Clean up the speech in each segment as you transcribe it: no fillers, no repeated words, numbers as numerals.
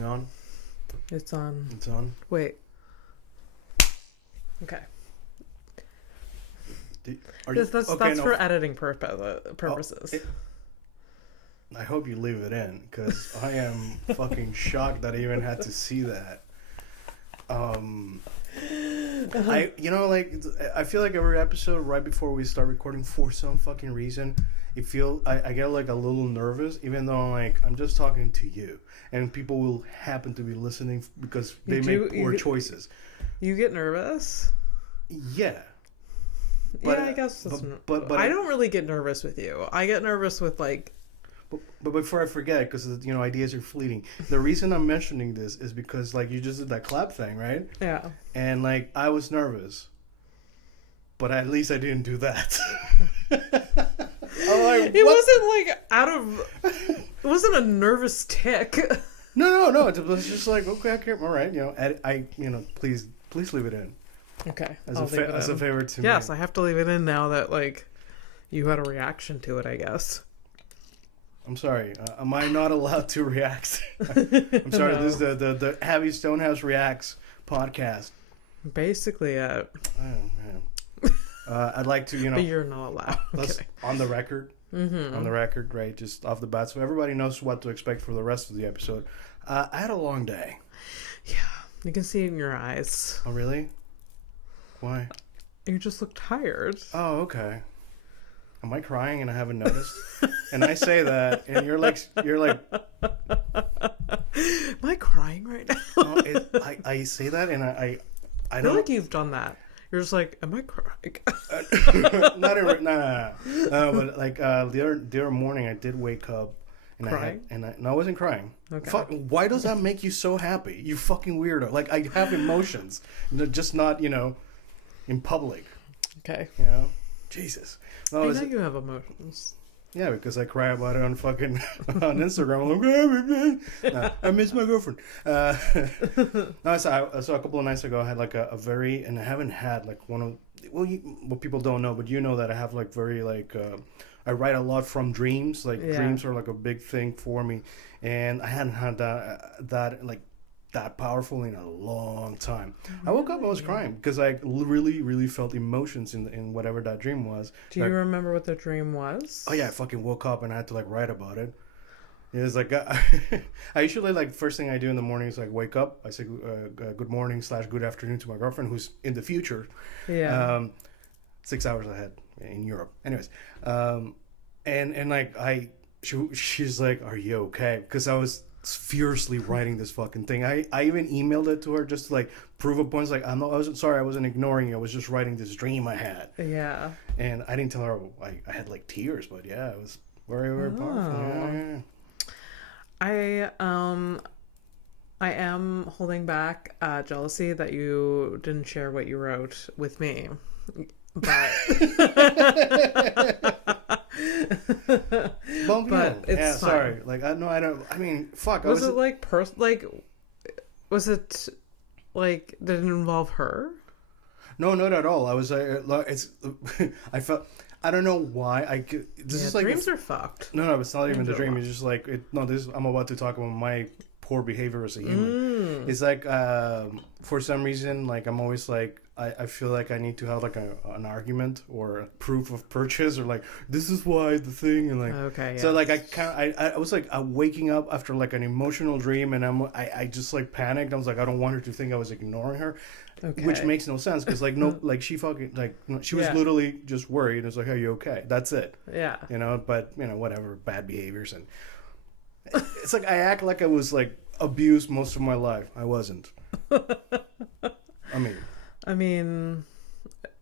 thing on? It's on. It's on. Wait. Okay. That's for editing purposes. I hope you leave it in, because I am fucking shocked that I even had to see that. I feel like every episode right before we start recording, for some fucking reason, I get like a little nervous, even though I'm just talking to you, and people will happen to be listening because they make poor choices. You get nervous? Yeah. But, yeah, I guess. But I don't really get nervous with you. I get nervous with like. But before I forget, because ideas are fleeting. The reason I'm mentioning this is because you just did that clap thing, right? Yeah. And I was nervous, but at least I didn't do that. It wasn't a nervous tick. No. It was just okay, all right. Please leave it in. Okay. As a favor to me. Yes, I have to leave it in now that you had a reaction to it, I guess. I'm sorry. Am I not allowed to react? I'm sorry. No. This is the Abby Stonehouse Reacts podcast. Basically, I'd like to, But you're not allowed. On the record. Mm-hmm. On the record, right? Just off the bat, so everybody knows what to expect for the rest of the episode. I had a long day. Yeah, you can see it in your eyes. Oh, really? Why? You just look tired. Oh, okay. Am I crying and I haven't noticed? And I say that, and you're like. Am I crying right now? No, I say that, and I feel like you've done that. You're just like, am I crying? No. But the other morning, I did wake up. And crying? I wasn't crying. Okay. Why does that make you so happy? You fucking weirdo. I have emotions, just not in public. Okay. Jesus. No, I know you have emotions. Yeah, because I cry about it on fucking on Instagram. I miss my girlfriend. No, I saw a couple of nights ago. I had a very, and I haven't had one of. Well, what people don't know, but you know that I have very I write a lot from dreams. Dreams are a big thing for me, and I hadn't had that powerful in a long time. I woke up and I was crying because I really, really felt emotions in whatever that dream was. Do you remember what the dream was? Oh yeah, I fucking woke up and I had to write about it. It was I usually first thing I do in the morning is wake up. I say good morning / good afternoon to my girlfriend who's in the future. Yeah. 6 hours ahead in Europe. Anyways, she's like, "Are you okay?" Because I was fiercely writing this fucking thing. I even emailed it to her just to prove a point. I wasn't sorry, I wasn't ignoring you. I was just writing this dream I had. Yeah. And I didn't tell her I had tears, but yeah, it was very, very powerful. Yeah. I am holding back jealousy that you didn't share what you wrote with me. But but it's yeah, fine. sorry. I don't. I mean, fuck. Was it was it did it involve her? No, not at all. I was. It's. I felt. I don't know why. This is dreams are fucked. No, it's not even the dream. It's just I'm about to talk about my poor behavior as a human. It's for some reason, I'm always I feel like I need to have an argument or a proof of purchase or this is why the thing and okay. Yeah. So I was waking up after an emotional dream and I just panicked. I was I don't want her to think I was ignoring her, which makes no sense because she fucking she was literally just worried. It's are you okay? That's it. Yeah. But whatever, bad behaviors and it's I act like I was abused most of my life. I wasn't. I mean,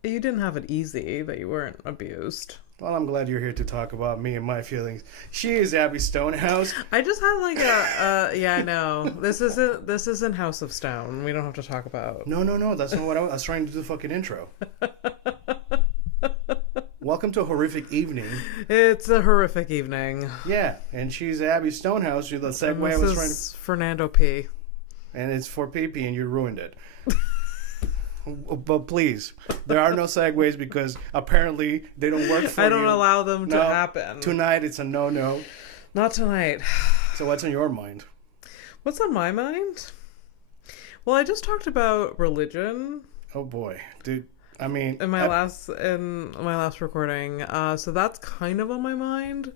you didn't have it easy, but you weren't abused. Well, I'm glad you're here to talk about me and my feelings. She is Abby Stonehouse. I just had yeah, I know. This isn't House of Stone. We don't have to talk about. No. That's not what I was trying to do. The fucking intro. Welcome to a horrific evening. It's a horrific evening. Yeah, and she's Abby Stonehouse. You're the segue I was trying to. Fernando P. And it's for PP, and you ruined it. But please, there are no segues because apparently they don't work for you. I don't allow them to happen. Tonight it's a no. Not tonight. So what's on your mind? What's on my mind? Well, I just talked about religion. Oh boy, dude. I mean, In my last recording, so that's kind of on my mind.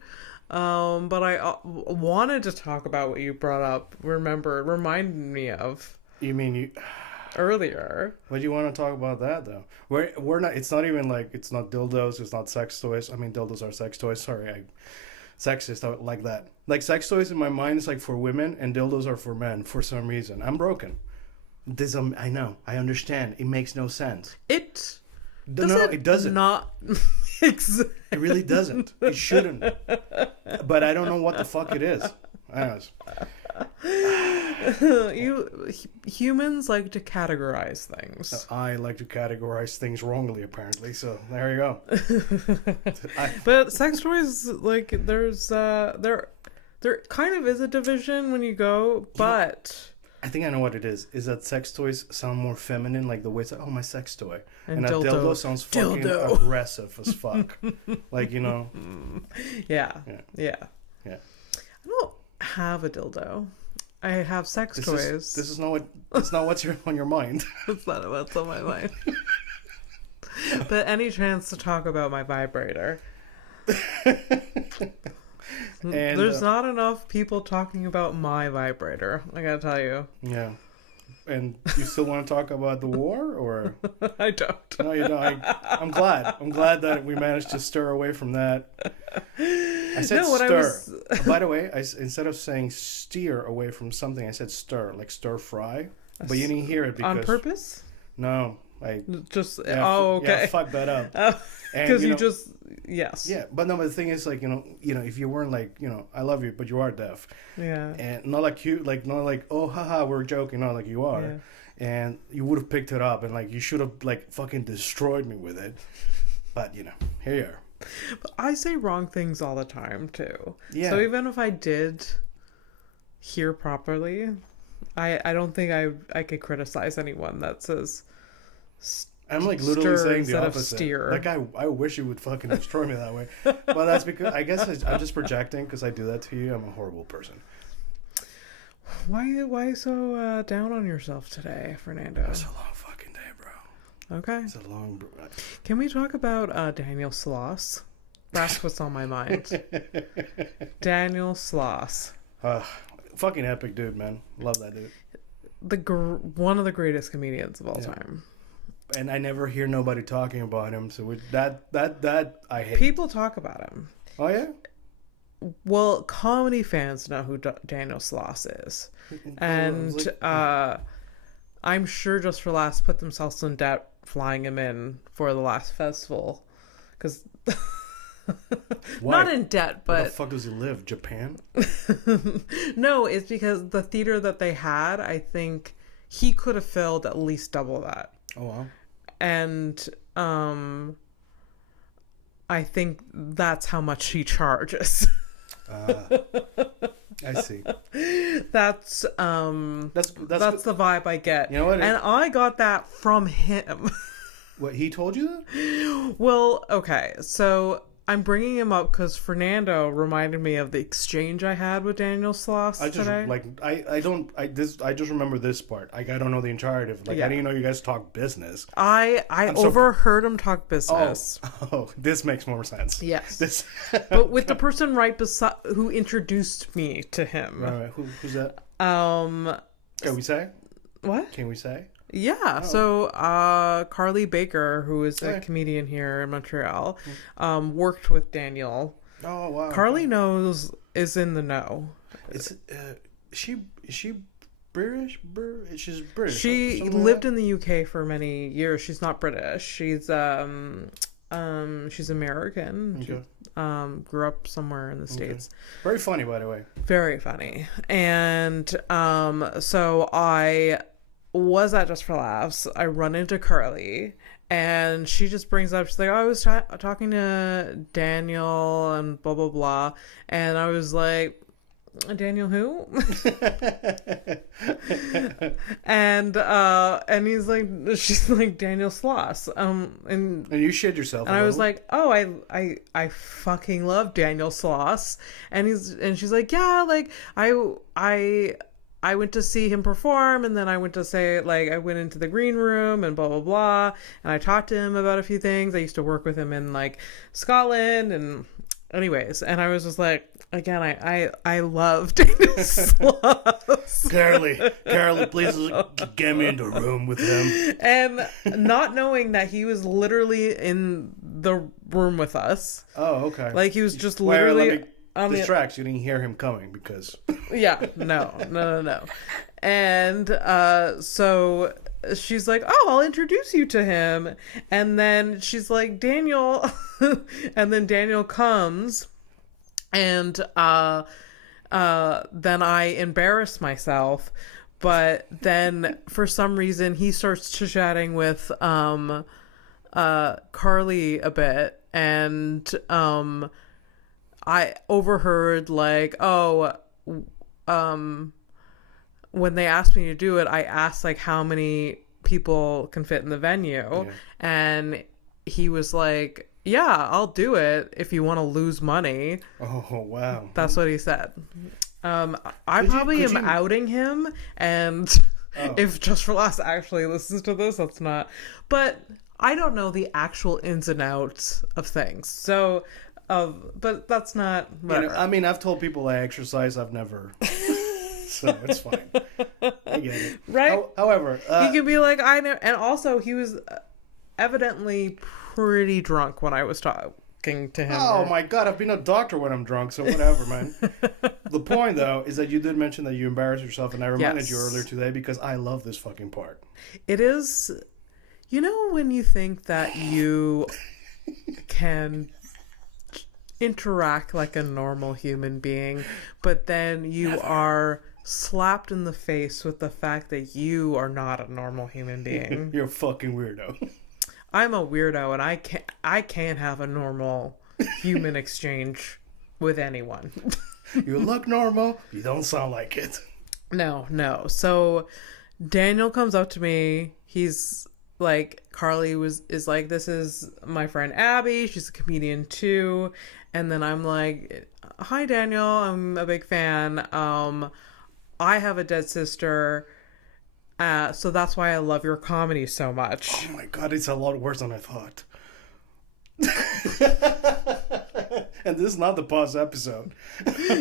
But I wanted to talk about what you brought up. Reminded me of. You mean you earlier? What do you want to talk about that though? We're not. It's not even like it's not dildos. It's not sex toys. I mean, dildos are sex toys. Sorry, sexist. I would like that. Like sex toys in my mind is like for women, and dildos are for men for some reason. I'm broken. I know. I understand. It makes no sense. It doesn't. Not. It really doesn't. It shouldn't. But I don't know what the fuck it is. Humans like to categorize things. I like to categorize things wrongly, apparently. So there you go. But sex toys, like, there kind of is a division when you go, but. I think I know what it is. Is that sex toys sound more feminine, like the way it's like, oh, my sex toy. And a dildo sounds fucking aggressive as fuck. Like, you know. Yeah. I don't have a dildo. I have sex toys. This is not what's on your mind. That's not what's on my mind. But any chance to talk about my vibrator. And there's not enough people talking about my vibrator, I gotta tell you. Yeah. And you still want to talk about the war, or? I don't. No, you don't. I'm glad. I'm glad that we managed to stir away from that. I said stir. By the way, instead of saying steer away from something, I said stir, like stir fry. But you didn't hear it because... On purpose? No. Okay. Yeah, fuck that up. Because you just... Yes. Yeah, but no, but the thing is, like, you know, if you weren't like, I love you, but you are deaf. Yeah. And not like, oh, haha, we're joking. No, like you are. Yeah. And you would have picked it up and, like, you should have, like, fucking destroyed me with it. But, here you are. But I say wrong things all the time, too. Yeah. So even if I did hear properly, I don't think I could criticize anyone that says... I'm like literally saying the opposite. Steer. Like I wish you would fucking destroy me that way. Well, that's because I guess I'm just projecting because I do that to you. I'm a horrible person. Why so down on yourself today, Fernando? It's a long fucking day, bro. Okay. It's a long. Can we talk about Daniel Sloss? That's what's on my mind. Daniel Sloss. Fucking epic dude, man. Love that dude. One of the greatest comedians of all time. And I never hear nobody talking about him, so that I hate. People talk about him. Oh yeah. Well, comedy fans know who Daniel Sloss is, and I'm sure Just for Laughs put themselves in debt flying him in for the last festival, because not in debt, but where the fuck does he live? Japan? No, it's because the theater that they had, I think he could have filled at least double that. Oh wow. And I think that's how much he charges. I see. That's the vibe I get. You know what? And I got that from him. What, he told you that? Well, okay. So I'm bringing him up because Fernando reminded me of the exchange I had with Daniel Sloss today. I just remember this part. Like, I don't know the entirety of it. Like, I didn't know you guys talk business. I overheard him talk business. Oh, this makes more sense. Yes. But with the person right beside who introduced me to him. Right. Who's that? Can we say? What? Can we say? Yeah. Oh. So Carly Baker, who is a comedian here in Montreal, worked with Daniel. Oh wow. Carly is in the know. Is she British? She's British. She lived in the UK for many years. She's not British. She's American. Okay. She grew up somewhere in the States. Very funny, by the way. Very funny. And so I was at Just for Laughs. I run into Carly, and she just brings up, she's like, I was talking to Daniel and blah blah blah, and I was like, Daniel who? and he's like, she's like, Daniel Sloss. And you shit yourself. And I was like, oh, I fucking love Daniel Sloss. And she's like, yeah, like I I went to see him perform, and then I went to say, like, I went into the green room and blah, blah, blah. And I talked to him about a few things. I used to work with him in, like, Scotland. And anyways, and I was just like, again, I love Daniel Sloss. Carly, please get me into a room with him. And not knowing that he was literally in the room with us. Oh, okay. Like, he was just literally... Distracts. You didn't hear him coming because... Yeah, no. And so she's like, oh, I'll introduce you to him. And then she's like, Daniel. And then Daniel comes. And then I embarrass myself. But then for some reason he starts chit-chatting with Carly a bit. And I overheard, like, when they asked me to do it, I asked, like, how many people can fit in the venue. Yeah. And he was like, yeah, I'll do it if you want to lose money. Oh, wow. That's what he said. I probably am outing him, and if Just for Laughs actually listens to this, that's not. But I don't know the actual ins and outs of things. So... but that's not whatever. I mean, I've told people I exercise. I've never, so it's fine. I get it, right? However, he could be like, I know, and also he was evidently pretty drunk when I was talking to him. Oh my god, I've been a doctor when I'm drunk, so whatever, man. The point, though, is that you did mention that you embarrassed yourself, and I reminded you earlier today because I love this fucking part. It is, you know, when you think that you can interact like a normal human being, but then you are slapped in the face with the fact that you are not a normal human being. You're a fucking weirdo. I'm a weirdo, and I can't have a normal human exchange with anyone. You look normal, you don't sound like it. No. So Daniel comes up to me. He's like, Carly is like, this is my friend Abby. She's a comedian too. And then I'm like, hi, Daniel. I'm a big fan. I have a dead sister. So that's why I love your comedy so much. Oh my god, it's a lot worse than I thought. And this is not the pause episode.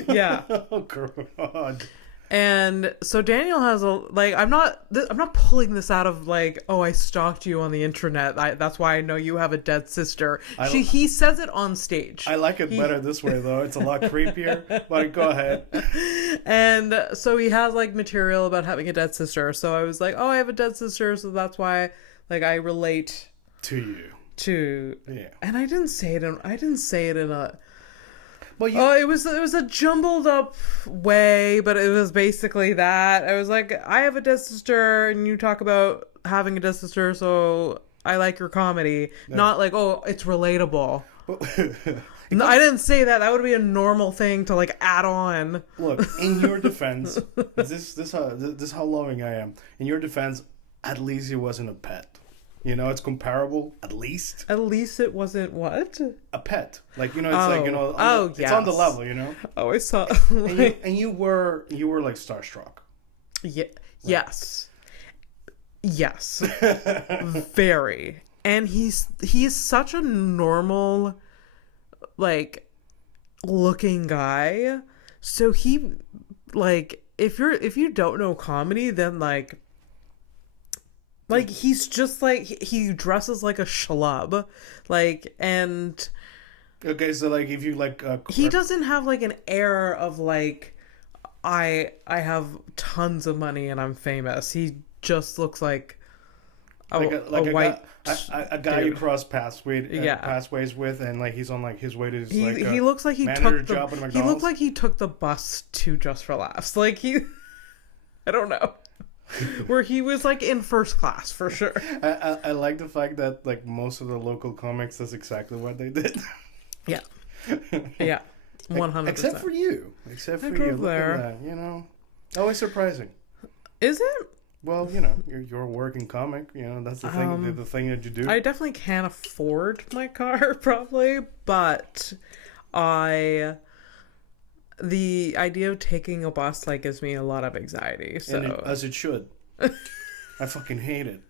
Yeah. Oh god. And so Daniel has I'm not pulling this out of like, oh, I stalked you on the internet. That's why I know you have a dead sister. He says it on stage. I like it better this way though. It's a lot creepier. But go ahead. And so he has like material about having a dead sister. So I was like, oh, I have a dead sister, so that's why like I relate to you. Yeah. And I didn't say it in a. Well, it was a jumbled up way, but it was basically that. I was like, I have a dead sister, and you talk about having a dead sister, so I like your comedy. Yeah. Not like, oh, it's relatable. No, I didn't say that. That would be a normal thing to like add on. Look, in your defense, this how loving I am. In your defense, at least it wasn't a pet. You know, it's comparable, at least. At least it wasn't what? A pet. Like, you know, it's like, you know, yes. It's on the level, you know? Oh, I saw. and you were like starstruck. Yeah. Right. Yes. Very. And he's such a normal, like, looking guy. So he, like, if you don't know comedy, then like he's just like, he dresses like a schlub, like, and okay, so like if you like he doesn't have like an air of like I have tons of money and I'm famous. He just looks like a white guy you cross pathways with, and like he's on like his way to he looks like he looked like he took the bus to Just for Laughs. Like I don't know. Where he was like in first class for sure. I like the fact that like most of the local comics, that's exactly what they did. Yeah. Yeah. 100%. Except for you. I drove there. That, you know, always surprising. Is it? Well, you know, you're a working comic. You know, that's the thing. The thing that you do. I definitely can't afford my car, probably, but the idea of taking a bus like gives me a lot of anxiety. So as it should. I fucking hate it.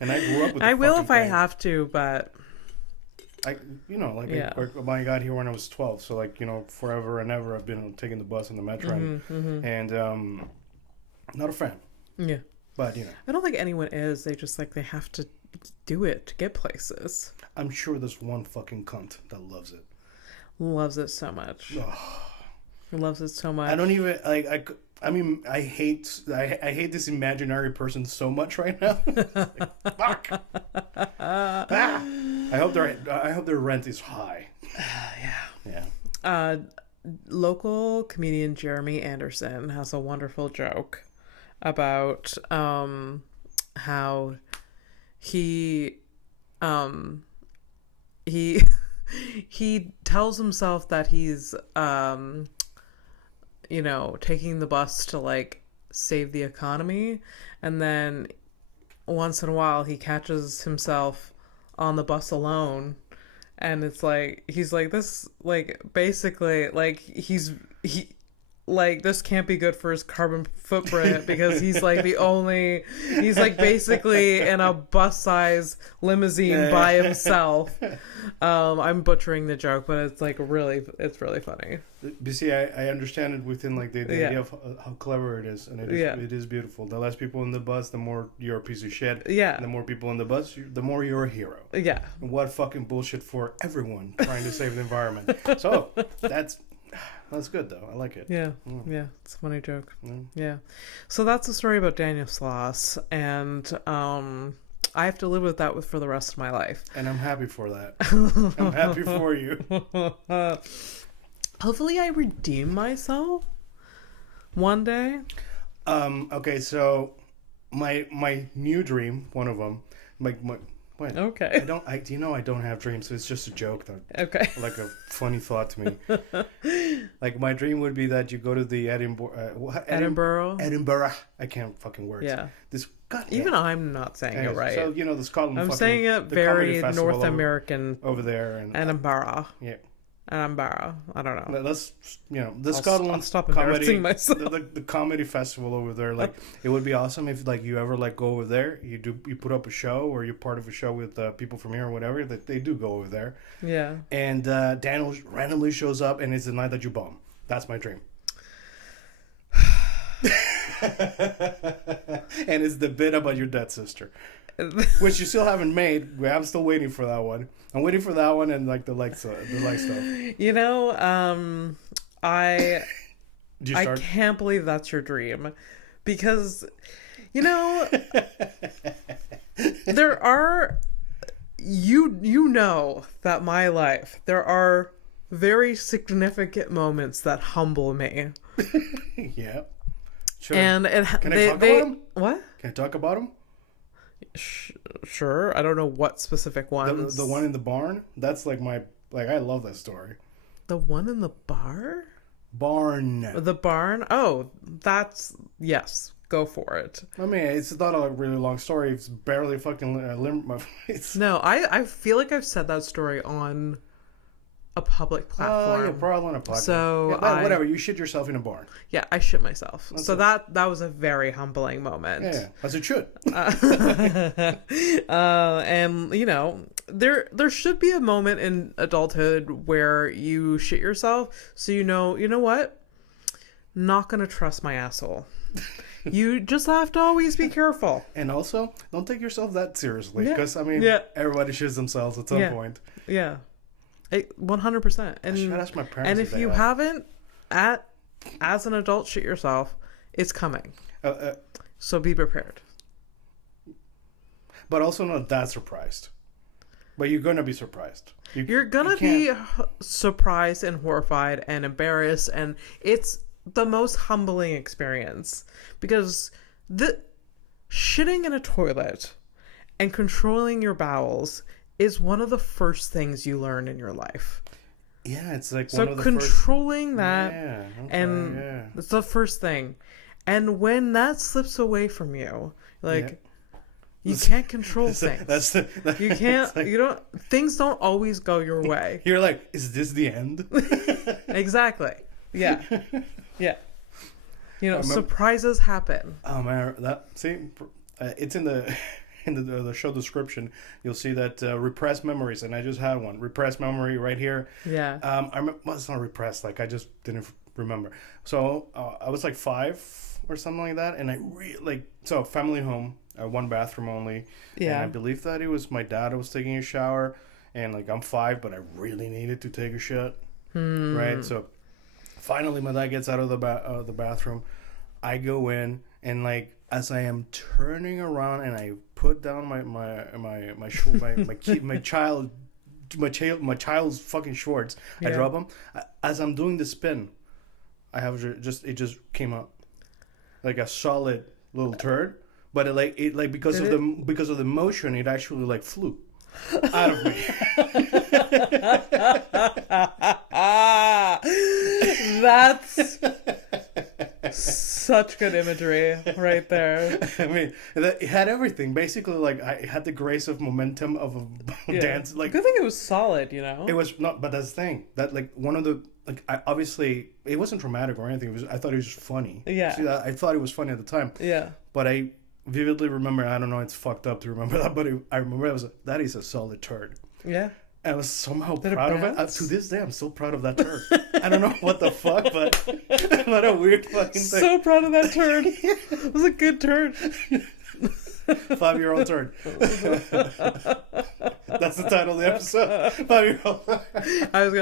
And I grew up with. I will if I thing. have to, but when I got here when I was 12, so forever and ever I've been taking the bus and the metro, and not a fan. Yeah, but I don't think anyone is. They just they have to do it to get places. I'm sure there's one fucking cunt that loves it. Loves it so much. Loves it so much. I don't even I hate this imaginary person so much right now. Fuck. I hope their rent is high. Yeah. Local comedian Jeremy Anderson has a wonderful joke about how he he tells himself that he's taking the bus to save the economy, and then once in a while he catches himself on the bus alone, and it's he's this basically this can't be good for his carbon footprint because he's he's basically in a bus size limousine by himself. I'm butchering the joke, but it's it's really funny. You see, I understand it within the idea of how clever it is, and it is beautiful. The less people in the bus, the more you're a piece of shit. Yeah. And the more people in the bus, the more you're a hero. Yeah. And what fucking bullshit for everyone trying to save the environment. So that's good though. I like it. Yeah. Yeah. It's a funny joke. Yeah. So that's the story about Daniel Sloss, and I have to live with that for the rest of my life. And I'm happy for that. I'm happy for you. Hopefully I redeem myself one day. Okay, so my new dream, one of them, what? Okay. I don't have dreams, so it's just a joke though. Okay. A funny thought to me. My dream would be that you go to the Edinburgh. I can't fucking words. Yeah. Even I'm not saying it right. So the Scotland. I'm saying it very North American over there, and Edinburgh. Yeah. Edinburgh. I don't know. Let's the Scotland. I'll stop embarrassing myself. The comedy festival over there, it would be awesome if you ever go over there. You put up a show, or you're part of a show with people from here or whatever. That they do go over there. Yeah. And Daniel randomly shows up, and it's the night that you bomb. That's my dream. And it's the bit about your dead sister, which you still haven't made. I'm still waiting for that one. I'm waiting for that one and the like stuff. I can't believe that's your dream, because there are that my life, there are very significant moments that humble me. Yeah. Sure. And can I talk about them? What? Can I talk about them? Sure. I don't know what specific ones. The one in the barn. That's I love that story. The one in the bar. Barn. The barn. Oh, yes. Go for it. I mean, it's not a really long story. It's barely fucking No, I feel like I've said that story on a public platform. Yeah, probably on a podcast. So whatever. You shit yourself in a barn. Yeah, I shit myself. So that was a very humbling moment. Yeah, as it should. And there should be a moment in adulthood where you shit yourself, so you know what? Not gonna trust my asshole. You just have to always be careful. And also, don't take yourself that seriously, because everybody shits themselves at some point. Yeah. 100%. And I should ask my parents. And if you haven't, as an adult, shit yourself, it's coming. So be prepared. But also not that surprised. But you're gonna be surprised. You're gonna be surprised and horrified and embarrassed, and it's the most humbling experience, because the shitting in a toilet and controlling your bowels is one of the first things you learn in your life. Yeah, it's one so of the controlling that, and it's the first thing. And when that slips away from you, you can't control things. You can't. You don't. Things don't always go your way. You're like, is this the end? Exactly. Yeah. Yeah. You know, remember- surprises happen. Oh man, it's in the in the show description. You'll see that repressed memories, and I just had one repressed memory right here. Yeah. I remember, well, it's not repressed. Like I just didn't remember. So I was like 5 or something like that, and I so family home, one bathroom only. Yeah. And I believe that it was my dad who was taking a shower, and like I'm 5, but I really needed to take a shit. Right. So finally, my dad gets out of the bathroom. I go in, and like as I am turning around, and I put down my child's fucking shorts. Yeah. I drop them. As I'm doing the spin, I have it just came up like a solid little turd, but it because of the motion, it actually like flew out of me. That's such good imagery right there. I mean, it had everything. Basically, like I had the grace of momentum of a dance. Like good thing it was solid, you know. it was not, but that's the thing that like one of the like obviously it wasn't traumatic or anything. I thought it was just funny. Yeah. See, I thought it was funny at the time. Yeah. But I vividly remember. I don't know. It's fucked up to remember that, but I remember that is a solid turd. Yeah. I was somehow Did it proud of it. bounce? To this day, I'm still proud of that turd. I don't know what the fuck, but what a weird fucking thing. So proud of that turd. It was a good turd. 5-year-old turd. That's the title of the episode. 5-year-old. I was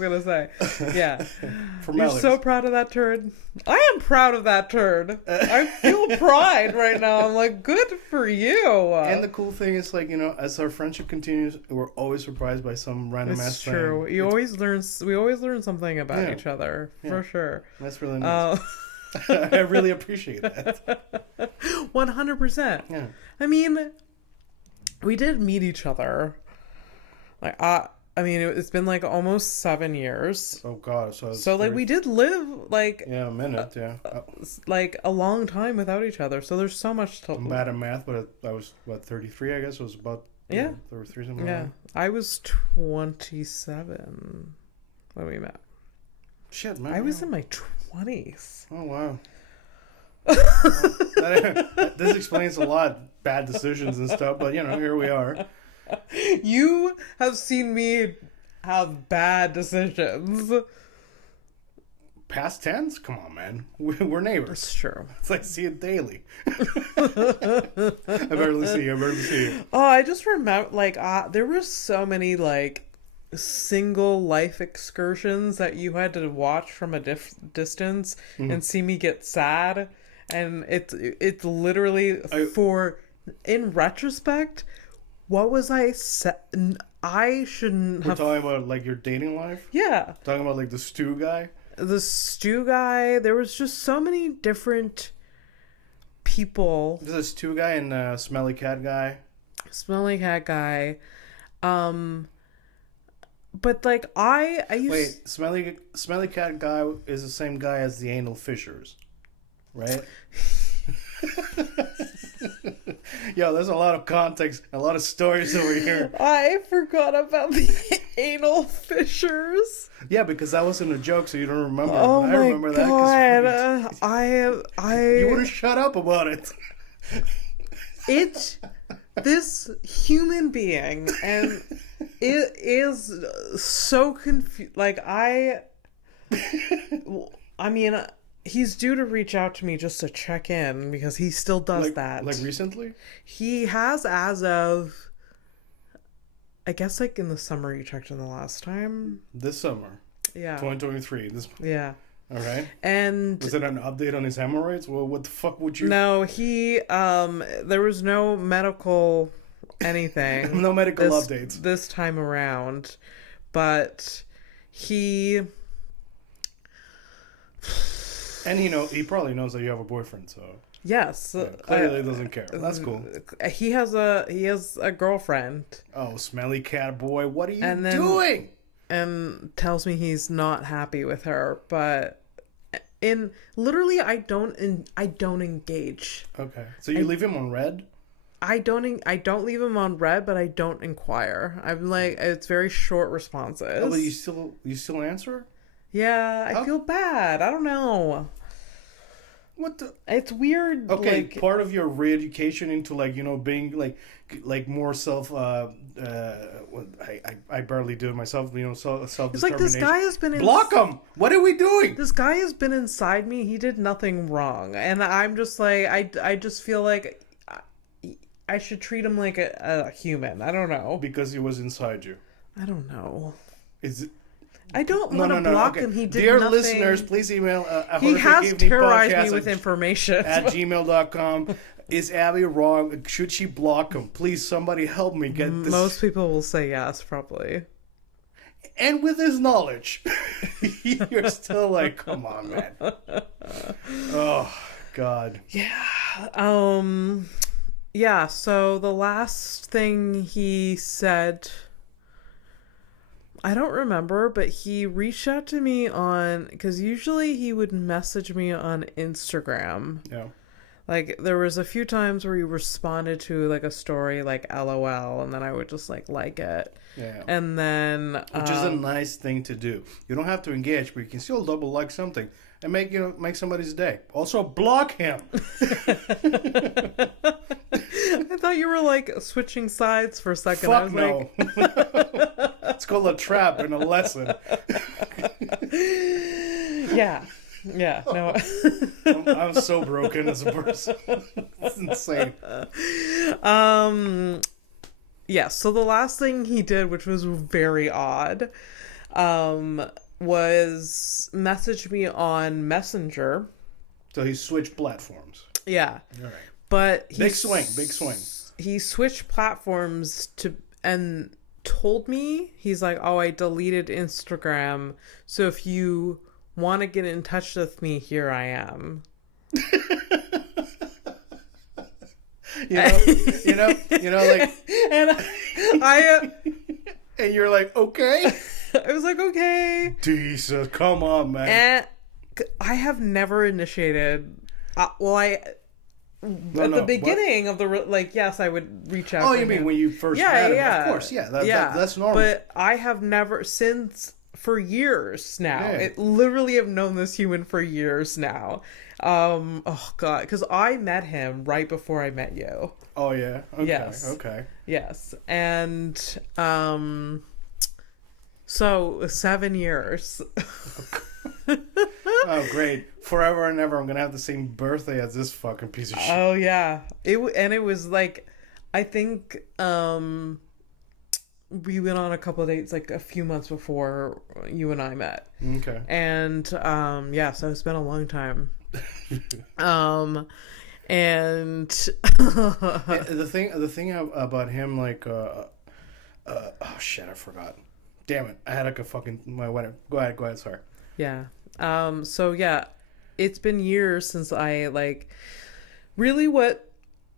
gonna say, yeah. From You're Alex. so proud of that turd. I am proud of that turd. I feel pride right now. I'm like, good for you. And the cool thing is, like, you know, as our friendship continues, we're always surprised by some random ass It's true. thing. We always learn something about Yeah. each other Yeah. for sure. That's really nice. I really appreciate that. 100%. Yeah. I mean, we did meet each other. Like, I mean, it's been like almost 7 years. Oh God. So like we did live like Yeah, a minute. Yeah. like a long time without each other. So there's so much to. I'm bad at math, but I was 33. I guess it was about. Yeah. 33 something. Yeah, Like that. I was 27 when we met. Shit, man. I was in my 20s. Oh wow. This explains a lot. Bad decisions and stuff, but you know, here we are. You have seen me have bad decisions. Past tense? Come on, man. We're neighbors. It's true. It's like see it daily. I barely see you. Oh, I just remember, like, there were so many, like, single life excursions that you had to watch from a distance and see me get sad. And it's literally in retrospect, what was I I shouldn't We're have. talking about like your dating life? Yeah. Talking about like the stew guy? The stew guy. There was just so many different people. There's a stew guy and smelly cat guy. Smelly cat guy. But like I used. Wait, smelly cat guy is the same guy as the anal fishers, right? Yo, there's a lot of context, a lot of stories over here. I forgot about the anal fishers. Yeah, because that wasn't a joke, so you don't remember. Oh I my remember god! that. You wouldn't shut up about it. It's this human being, and it is so confused. Like I mean, he's due to reach out to me just to check in because he still does that. Like recently? He has as of, I guess, like in the summer. You checked in the last time. This summer. Yeah. 2023. Yeah. All right. And was it an update on his hemorrhoids? Well, what the fuck would you? No, he there was no medical anything. No medical updates this time around, but he. And he probably knows that you have a boyfriend, so yes, yeah, clearly doesn't care. That's cool. He has a girlfriend. Oh, smelly cat boy, what are you And then- doing? And tells me he's not happy with her, but literally I don't engage. Okay, so you leave him on red. I don't leave him on red, but I don't inquire. I'm like, it's very short responses. Oh, but you still answer? Yeah, I feel bad. I don't know. What the? It's weird. Okay, like, part of your re-education into like being like more self. I barely do it myself. Self it's like this determination. guy has been Block him. What are we doing? This guy has been inside me. He did nothing wrong, and I'm just like I just feel like I should treat him like a human. I don't know. Because he was inside you. I don't know. Is it? I don't want to block him. He did Dear nothing. listeners, please email. He has terrorized me with information at gmail.com. Is Abby wrong? Should she block him? Please, somebody help me get this. Most people will say yes, probably. And with his knowledge, you're still like, come on, man. Oh, God. Yeah. Yeah, so the last thing he said, I don't remember, but he reached out to me because usually he would message me on Instagram. Yeah. Like, there was a few times where he responded to, like, a story, like, LOL, and then I would just, like it. Yeah. And then... Which is a nice thing to do. You don't have to engage, but you can still double like something and make somebody's day. Also, block him. I thought you were, like, switching sides for a second. Fuck no. It's called a trap and a lesson. Yeah. Yeah, no. I'm so broken as a person. It's insane. Yeah, so the last thing he did, which was very odd, was message me on Messenger. So he switched platforms. Yeah. All right. But big swing. He switched platforms and told me, he's like, oh, I deleted Instagram, so if you want to get in touch with me, here I am. you know, like, and I and you're like, okay. I was like, okay. Jesus, come on, man. And I have never initiated. At the beginning of the yes, I would reach out. Oh, to you mean him. when you first met him? Of course, yeah. That's normal. But I have never for years now. Yeah. I literally have known this human for years now. Oh God, because I met him right before I met you. Oh yeah. Okay. Yes. Okay. Yes, and so 7 years. Oh great! Forever and ever, I'm gonna have the same birthday as this fucking piece of shit. Oh yeah, it was like, I think we went on a couple of dates like a few months before you and I met. Okay. And yeah, so it's been a long time. And the thing about him, like, oh shit, I forgot. Damn it, I had like a fucking whatever. Go ahead. Sorry. Yeah. So yeah, it's been years since I really what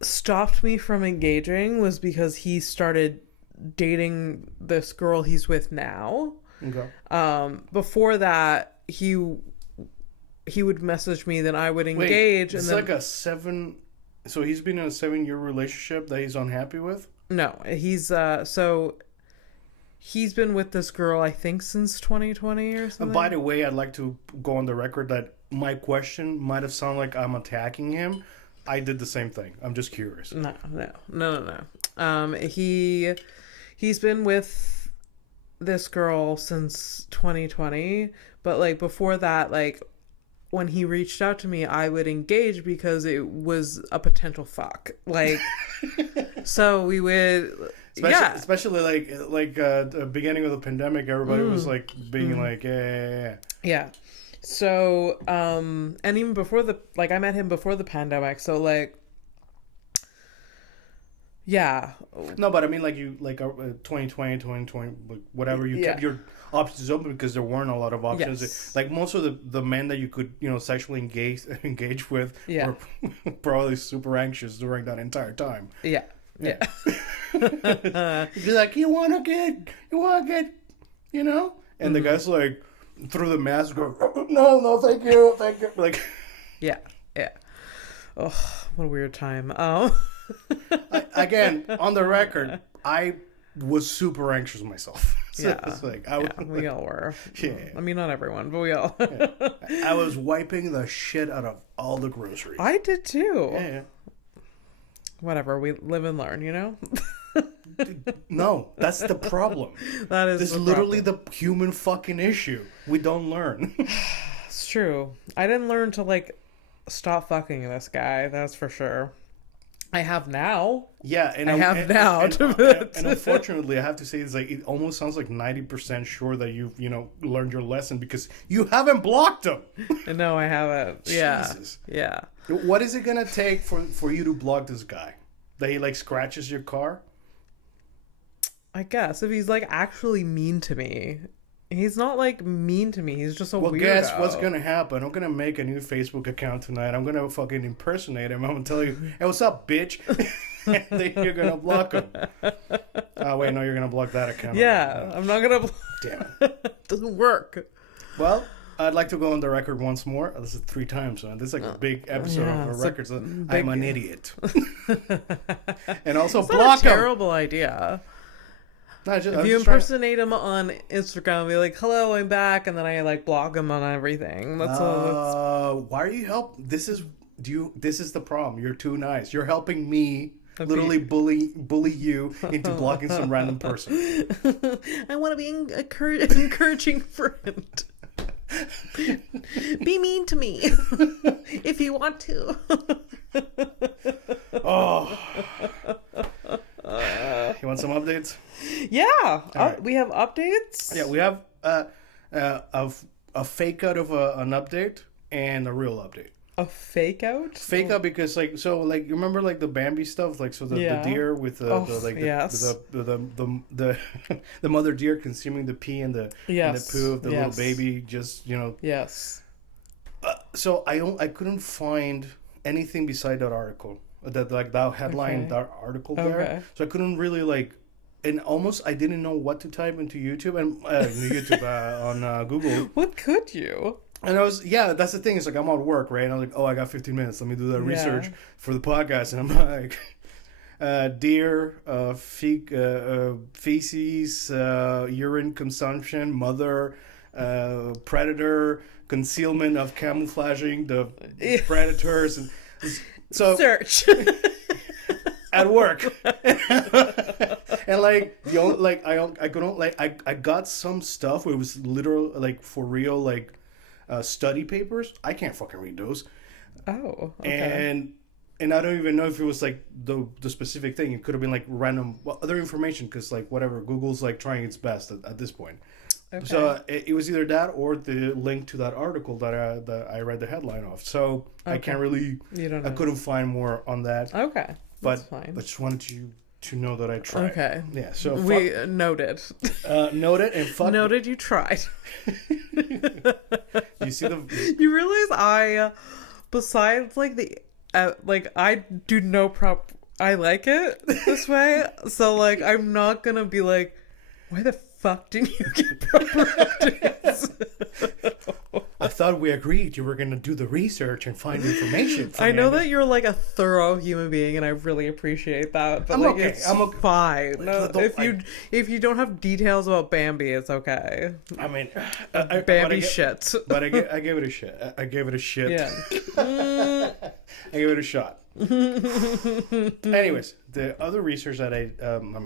stopped me from engaging was because he started dating this girl he's with now. Okay. Before that, he would message me, then I would engage. It's and then, like a 7. So he's been in a 7-year relationship that he's unhappy with? No, he's he's been with this girl, I think, since 2020 or something. By the way, I'd like to go on the record that my question might have sounded like I'm attacking him. I did the same thing. I'm just curious. No. He's been with this girl since 2020, but before that, when he reached out to me, I would engage because it was a potential fuck. So we would, especially the beginning of the pandemic, everybody was being yeah. So and even before I met him before the pandemic, so yeah. No, but I mean, 2020, whatever, you kept your options open because there weren't a lot of options. Yes. Most of the men that you could, sexually engage with were probably super anxious during that entire time. Yeah. Yeah. Be like, you want to get, and the guy's through the mask, go, no, thank you. Yeah. Oh, what a weird time. Oh. Again, on the record, I was super anxious myself. So Yeah. it's like, We all were. Yeah. I mean, not everyone, but we all. I was wiping the shit out of all the groceries. I did too. Yeah. Whatever. We live and learn, you know? No, that's the problem. That is This is literally the human fucking issue. We don't learn. It's true. I didn't learn to, like, stop fucking this guy. That's for sure. I have now. Yeah, and and unfortunately, I have to say, it's like it almost sounds like 90% sure that you've learned your lesson because you haven't blocked him. No, I haven't. Yeah, Jesus. yeah. What is it gonna take for you to block this guy? That he like scratches your car? I guess if he's like actually mean to me. He's not like mean to me. He's just a weirdo. Well, guess what's gonna happen? I'm gonna make a new Facebook account tonight. I'm gonna fucking impersonate him. I'm gonna tell you, "Hey, what's up, bitch?" And then you're gonna block him. Oh wait, no, you're gonna block that account. Yeah, I'm not gonna. Damn it. Doesn't work. Well, I'd like to go on the record once more. This is 3 times, man. This is like a big episode of records. I'm an idiot. And also It's block not a him. terrible idea. No, If you impersonate him on Instagram, be like, "Hello, I'm back," and then I like block him on everything. That's why are you This is the problem. You're too nice. You're helping me literally bully you into blocking some random person. I want to be encouraging friend. Be mean to me if you want to. Oh. You want some updates? Yeah, right. we have updates. Yeah, we have a fake out of an update and a real update. A fake out? Fake out because you remember like the Bambi stuff, like the deer with the the mother deer consuming the pee and the poo of the little baby, just Yes. So I couldn't find anything beside that article, that headline, that article there. Okay. So I couldn't really and almost I didn't know what to type into YouTube and on Google. What could you? And that's the thing. It's like I'm at work, right? And I'm like, I got 15 minutes. Let me do that research for the podcast. And I'm like, deer, feces, urine consumption, mother, predator, concealment of camouflaging the predators, and so search at work. And I got some stuff where it was literal for real study papers. I can't fucking read those. Oh, okay. And I don't even know if it was the specific thing. It could have been random other information because whatever, Google's trying its best at this point. Okay. So it was either that or the link to that article that I read the headline of. So I can't really. You don't know. I couldn't find more on that. Okay, that's fine. I just wanted you to know that I tried. Okay. Yeah. So we noted. Noted and fuck. Noted. You tried. You see You realize besides I do no prep. I like it this way, so I'm not gonna be like, why the fuck didn't you get proper updates? I thought we agreed you were gonna do the research and find information. I know that you're a thorough human being, and I really appreciate that. But I'm okay. It's fine. If you don't have details about Bambi, it's okay. I mean, Bambi shit. But I gave it a shit. I gave it a shit. Yeah. I gave it a shot. Anyways, the other research that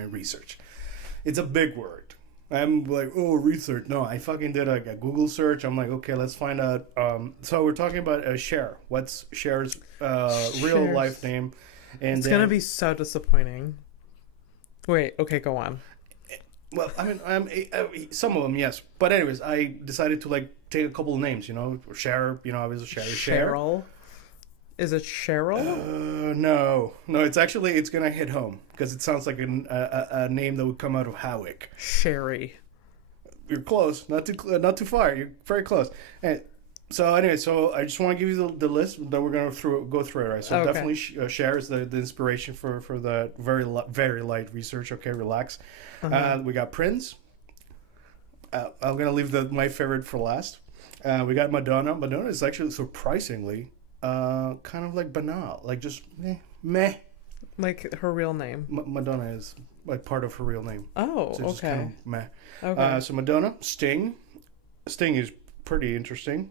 research. It's a big word. I'm like, research. No, I fucking did a Google search. I'm like, okay, let's find out. So we're talking about Cher. What's Cher's real life name? And it's gonna be so disappointing. Wait, okay, go on. Well, some of them, yes. But anyways, I decided to take a couple of names. Cher. Obviously Cher. Cheryl. Is it Cheryl? No. It's gonna hit home because it sounds like a name that would come out of Howick. Sherry. You're close, not too far. You're very close. And so anyway, I just want to give you the list that we're gonna go through it, right? So definitely Cher is the inspiration for the very light research. Okay, relax. We got Prince. I'm gonna leave my favorite for last. We got Madonna. Madonna is actually surprisingly. Kind of banal, just meh. Like her real name. Madonna is like part of her real name. Oh, So it's just okay. kind of meh. Okay. So Madonna, Sting. Sting is pretty interesting.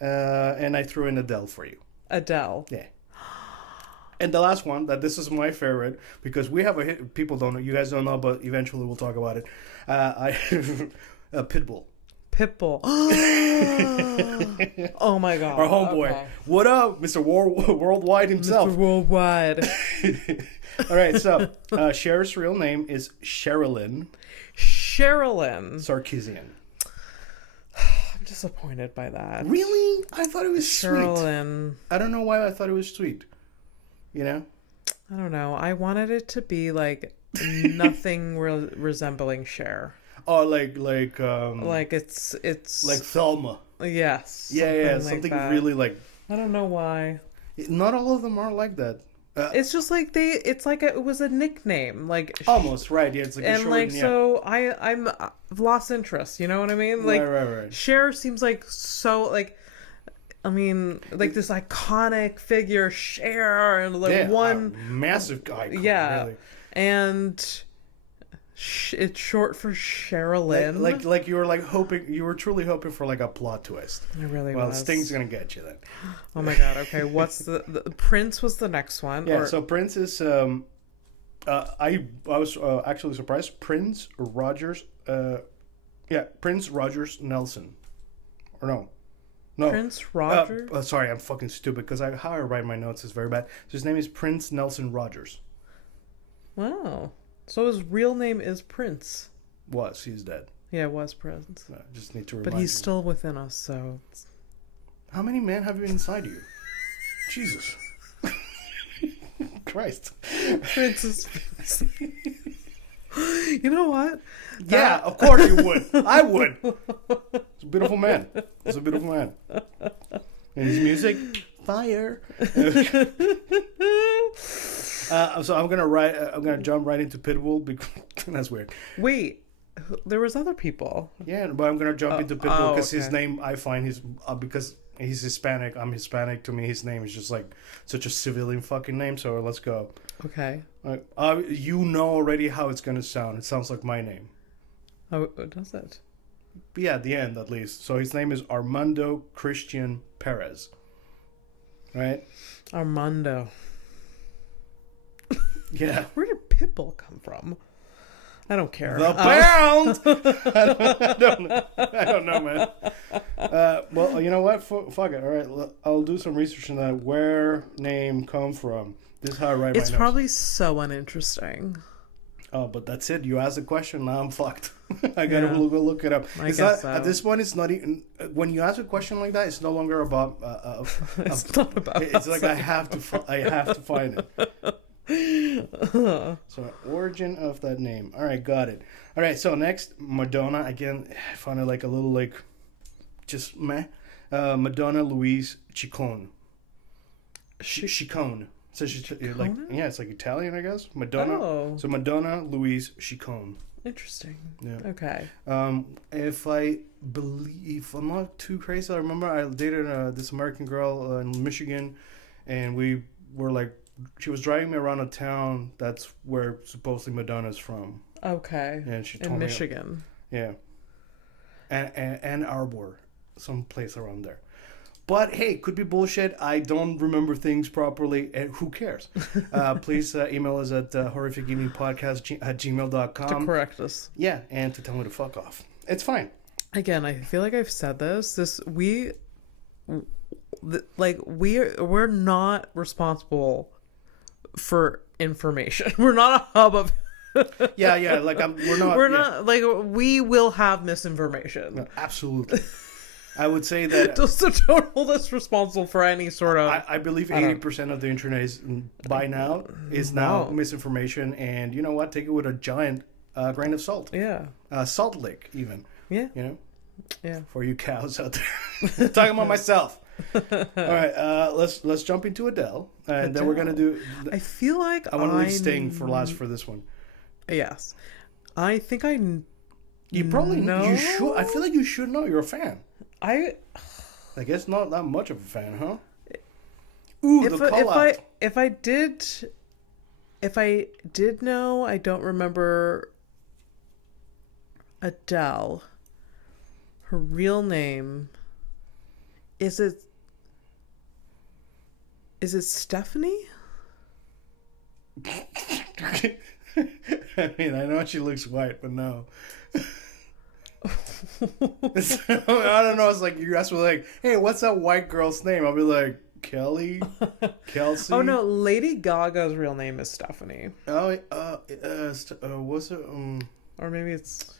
And I threw in Adele for you. Adele. Yeah. And the last one, that this is my favorite, because we have a hit, people don't know, you guys don't know, but eventually we'll talk about it. Pitbull. Pitbull. Oh my god. Our homeboy. Okay. What up, Mr. Worldwide himself? Mr. Worldwide. All right, so Cher's real name is Sherilyn Sherilyn. Sarkisian. I'm disappointed by that. Really? I thought it was sweet. Sherilyn. I don't know why I thought it was sweet. You know? I don't know. I wanted it to be like nothing resembling Cher. Oh, like it's like Thelma. yes. Yeah, like something that. really like. I don't know why. Not all of them are like that. It's just like it's like it was a nickname, like Almost right. Yeah, it's like a and short. like Yeah. so I've lost interest. You know what I mean? Like right. Cher seems like so like. I mean, like this iconic figure, Cher, and like one massive guy. yeah, Really. and it's short for Sherilyn. Like you were like hoping, you were truly hoping for like a plot twist. I really Well, was. Sting's gonna get you then. Oh my god. Okay, what's the Prince was the next one? Yeah. So Prince is I was actually surprised. Prince Rogers. Prince Rogers Nelson. Or no. Prince Roger. Sorry, I'm fucking stupid because how I write my notes is very bad. So his name is Prince Nelson Rogers. Wow. So his real name is Prince. He's dead. Yeah, it was Prince. I just need to remind But he's you. still within us, so. How many men have you inside you? Jesus. Christ. Prince is. You know what? Yeah, of course you would. I would. He's a beautiful man. He's a beautiful man. And his music, fire. So I'm gonna jump right into Pitbull because that's weird. Wait, there was other people. Yeah, but I'm gonna jump into Pitbull because his okay. name I find his because he's Hispanic. I'm Hispanic. To me, his name is just like such a civilian fucking name. So let's go. Okay. You know already how it's gonna sound. It sounds like my name. Oh, does it? But yeah, at the end at least. So his name is Armando Christian Perez. Right? Armando. Yeah. Where did Pitbull come from? I don't care. The pound. I don't know, man. Well, you know what? Fuck it. All right, I'll do some research on that. Where name come from? This is how I write my It's notes. probably so uninteresting. Oh, but that's it. You asked the question. Now I'm fucked. I gotta go look it up. I guess so. At this point, it's not even. When you ask a question like that, it's no longer about. It's not about. It's like I have to find it. So origin of that name. All right, got it. All right, so next Madonna again. I found it like a little like, just meh. Madonna Louise Ciccone. Ciccone. So she's like it's like Italian, I guess. Madonna. Oh. So Madonna Louise Ciccone. Interesting. Yeah. Okay. If I'm not too crazy, I remember I dated this American girl in Michigan, and we were like, she was driving me around a town that's where supposedly Madonna's from. Okay. And she told in me, Michigan. yeah, and Ann Arbor, some place around there. But hey, could be bullshit. I don't remember things properly. And who cares? Please email us at horrificegamingpodcast@gmail.com To correct us. Yeah, and to tell me to fuck off. It's fine. Again, I feel like I've said this. We're not responsible for information. We're not a hub of. Yeah. Like we're not. Like we will have misinformation. No, absolutely. I would say that. So don't hold us responsible for any sort of. I believe 80% of the internet is now misinformation, and you know what? Take it with a giant grain of salt. Yeah. Salt lick, even. Yeah. You know. Yeah. For you cows out there, talking about myself. All right, let's jump into Adele, and then we're gonna do. I feel like I want to leave Sting for last for this one. Yes, I think I. You probably know. You should. I feel like you should know. You're a fan. I guess not that much of a fan, huh? Ooh, the call out. If I did if I did know, I don't remember Adele. Her real name, is it Stephanie? I mean, I know she looks white, but no. I don't know. It's like you ask me, like, "Hey, what's that white girl's name?" I'll be like, Kelly, Kelsey. Oh no, Lady Gaga's real name is Stephanie. Oh, what's it? Or maybe it's.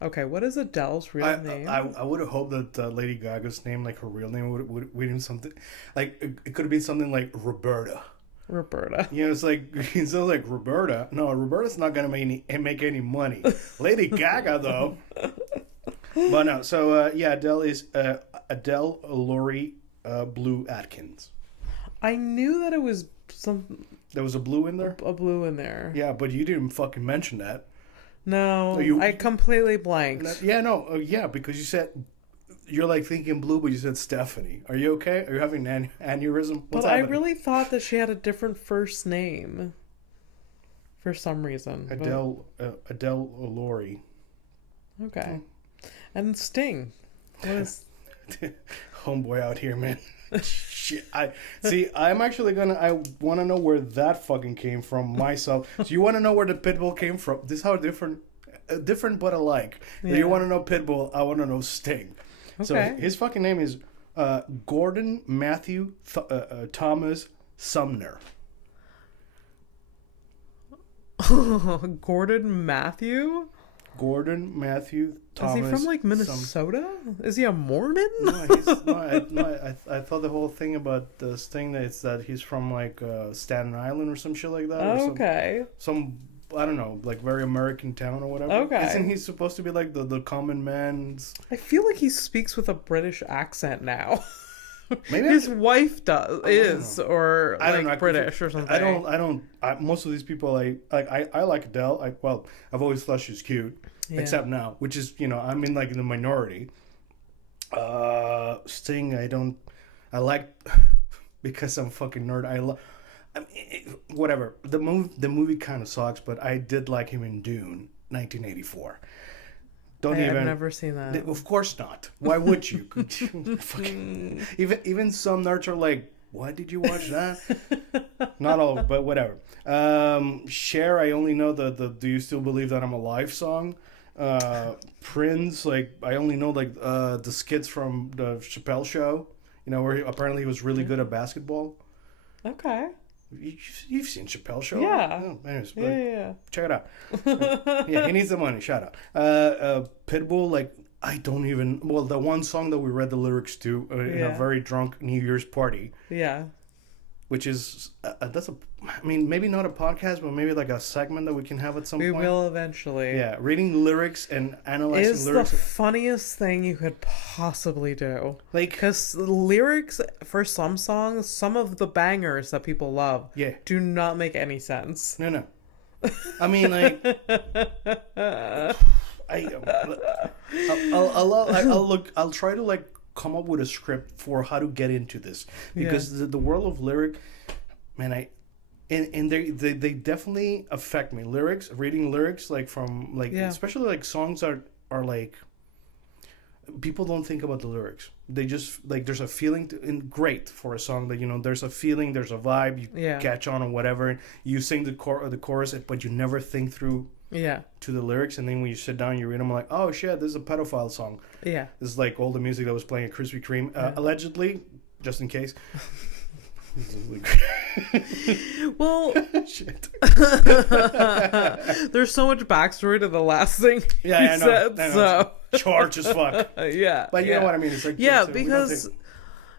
Okay, what is Adele's real name? I would have hoped that Lady Gaga's name, like her real name, would be something like it could have been something like Roberta. Roberta. You know, it's like it sounds like Roberta. No, Roberta's not gonna make any money. Lady Gaga though. But no, so yeah, Adele is Adele Laurie Blue Atkins. I knew that it was some. There was a blue in there. A blue in there. Yeah, but you didn't fucking mention that. No, I completely blanked. Yeah, no, yeah, because you said you're like thinking blue, but you said Stephanie. Are you okay? Are you having an aneurysm? What's happening? I really thought that she had a different first name for some reason. Adele Laurie. Okay, and Sting. What is homeboy out here, man? Shit, I'm actually I want to know where that fucking came from myself. So you want to know where the Pitbull came from? This is how different but alike. Yeah. You want to know Pitbull? I want to know Sting. Okay. So his fucking name is Gordon Matthew Thomas Sumner. Gordon Matthew Thomas. Is he from like Minnesota? Is he a Mormon? No, I thought the whole thing about this thing is that he's from like Staten Island or some shit like that. Okay. Some I don't know, like very American town or whatever. Okay. Isn't he supposed to be like the common man's? I feel like he speaks with a British accent now. Maybe his wife or I don't like know. British or something. Most of these people I like Adele. I've always thought she's cute, except now, which is I'm in like the minority. Sting, I like because I'm fucking nerd. Whatever. The movie kind of sucks, but I did like him in Dune, 1984. I've never seen that. Of course not. Why would you? Even some nerds are like, "Why did you watch that?" Not all, but whatever. Cher, I only know the "Do You Still Believe That I'm Alive" song. Prince, like I only know like the skits from the Chappelle Show. Where apparently he was really good at basketball. Okay. You've seen Chappelle Show? Yeah. Oh, anyways, yeah. Check it out. Yeah, he needs the money. Shout out. Pitbull, like, I don't even... Well, the one song that we read the lyrics to in a very drunk New Year's party. Yeah. Which is... maybe not a podcast, but maybe like a segment that we can have at some point. We will eventually. Yeah, reading lyrics and analyzing lyrics. Is the funniest thing you could possibly do. Like... Because lyrics for some songs, some of the bangers that people love do not make any sense. No. I mean, like... I'll try to, like, come up with a script for how to get into this. Because the world of lyric... Man, and they definitely affect me. Reading lyrics, like from like especially like songs are like people don't think about the lyrics. They just like there's a feeling and great for a song that there's a feeling, there's a vibe, you catch on or whatever. And you sing the chorus, but you never think through to the lyrics. And then when you sit down, you read them like, oh shit, this is a pedophile song. Yeah, this is like all the music that was playing at Krispy Kreme, allegedly, just in case. Well, shit. There's so much backstory to the last thing he said. So charge as fuck. Yeah, but you know what I mean. It's like because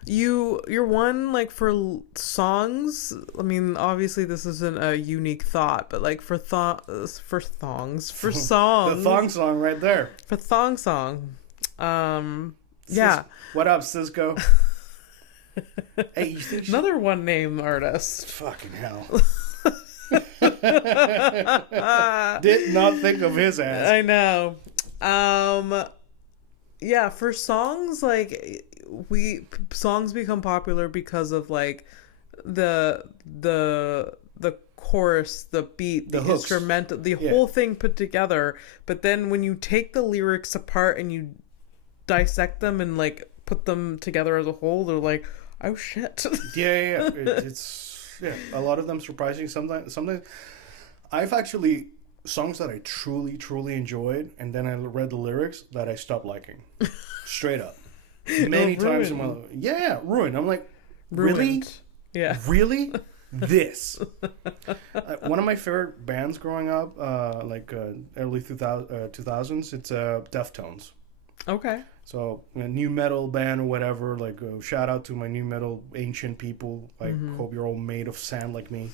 you're one like for songs. I mean, obviously this isn't a unique thought, but like for songs, the thong song right there. For thong song, What up, Cisco? Hey, you think another one name artist? Fucking hell. Did not think of his ass. I know. For songs, like songs become popular because of like the chorus, the beat, the hooks. instrumental, the whole thing put together. But then when you take the lyrics apart and you dissect them and like put them together as a whole, they're like, oh shit. It's a lot of them surprising. Sometimes I've actually songs that I truly enjoyed, and then I read the lyrics that I stopped liking. Straight up. Many times in my life. Yeah, ruined. I'm like, really? Ruined. Yeah. Really? This. One of my favorite bands growing up, early 2000s, it's Deftones. Okay. So a new metal band or whatever, like shout out to my new metal ancient people. I hope you're all made of sand like me.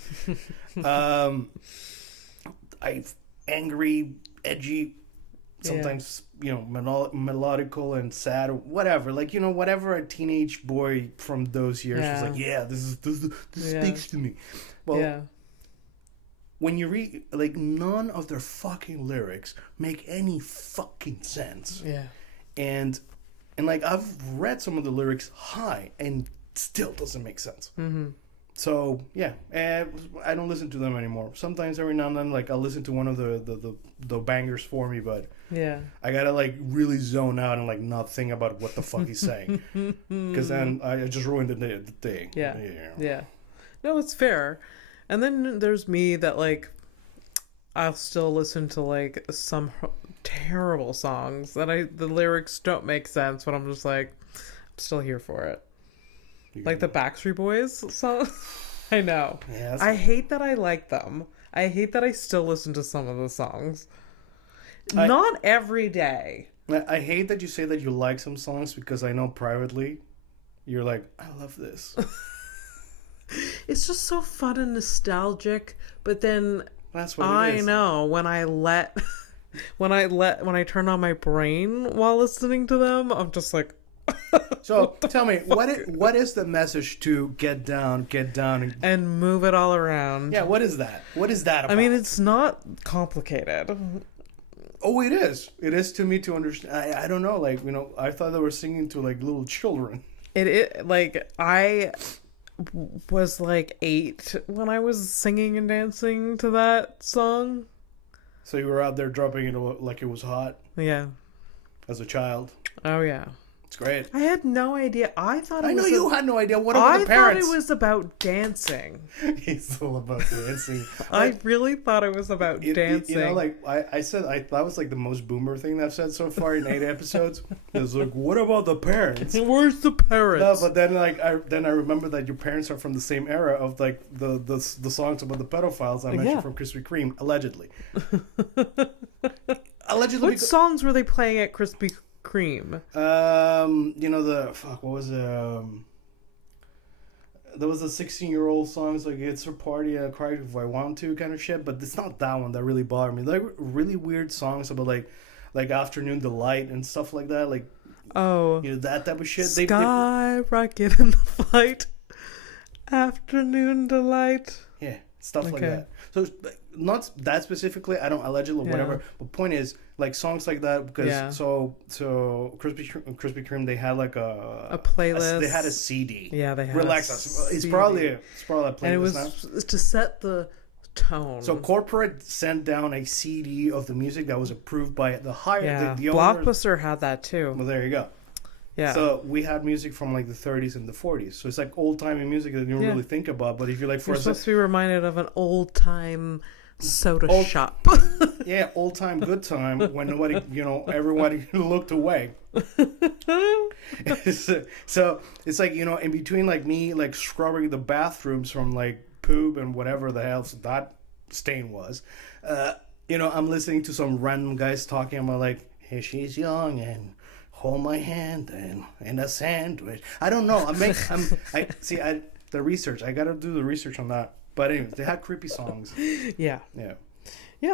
Angry, edgy, sometimes melodical and sad or whatever. Like whatever a teenage boy from those years was like. Yeah, this speaks to me. Well, when you read, like, none of their fucking lyrics make any fucking sense. Yeah. And like, I've read some of the lyrics high and still doesn't make sense. Mm-hmm. So, yeah, I don't listen to them anymore. Sometimes every now and then, like, I'll listen to one of the bangers for me, but I gotta, like, really zone out and, like, not think about what the fuck he's saying. Because then I just ruined the day. Yeah. No, it's fair. And then there's me that, like, I'll still listen to, like, some terrible songs that the lyrics don't make sense, but I'm just like, I'm still here for it. Like the Backstreet Boys song. I know. Yeah, I hate that I like them. I hate that I still listen to some of the songs. Not every day. I hate that you say that you like some songs, because I know privately you're like, I love this. It's just so fun and nostalgic, but then that's what it is. I know when I turn on my brain while listening to them, I'm just like, so tell me, what is the message to get down and move it all around? Yeah, what is that? What is that about? I mean, it's not complicated. Oh, it is. It is to me to understand. I don't know. Like, I thought they were singing to, like, little children. Like, I was like 8 when I was singing and dancing to that song. So you were out there dropping it like it was hot? Yeah. As a child? Oh, yeah. It's great. I had no idea. I know you had no idea. What about the parents? I thought it was about dancing. He's all about dancing. I really thought it was about dancing. Like I said, that was like the most boomer thing that I've said so far in 8 episodes. It was like, what about the parents? Where's the parents? No, but then I remember that your parents are from the same era of, like, the songs about the pedophiles I mentioned from Krispy Kreme, allegedly. Allegedly. What songs were they playing at Krispy Kreme? What was there was a 16-year-old songs like "It's a Party, I Cry If I Want To" kind of shit, but it's not that one that really bothered me. Like, really weird songs about like Afternoon Delight and stuff like that, like, that type of shit. Skyrocket in the flight, Afternoon Delight. Yeah, stuff like that. So, not that specifically, I don't allegedly or whatever, but point is, like, songs like that, because so Krispy Kreme, they had like a playlist. They had a CD. Yeah, they had Relax Us. It's probably a playlist. And it was now to set the tone. So corporate sent down a CD of the music that was approved by the higher. Yeah, the Blockbuster had that too. Well, there you go. Yeah. So we had music from, like, the 30s and the 40s. So it's like old-timey music that you don't really think about. But if you're like, you're supposed to be reminded of an old-time soda shop. Yeah, old-time, good time, when nobody, everybody looked away. So it's like, in between, like, me, like, scrubbing the bathrooms from, like, poop and whatever the hell that stain was, I'm listening to some random guys talking about, like, hey, she's young and hold my hand and a sandwich. I don't know. The research. I gotta do the research on that. But anyways, they had creepy songs. Yeah.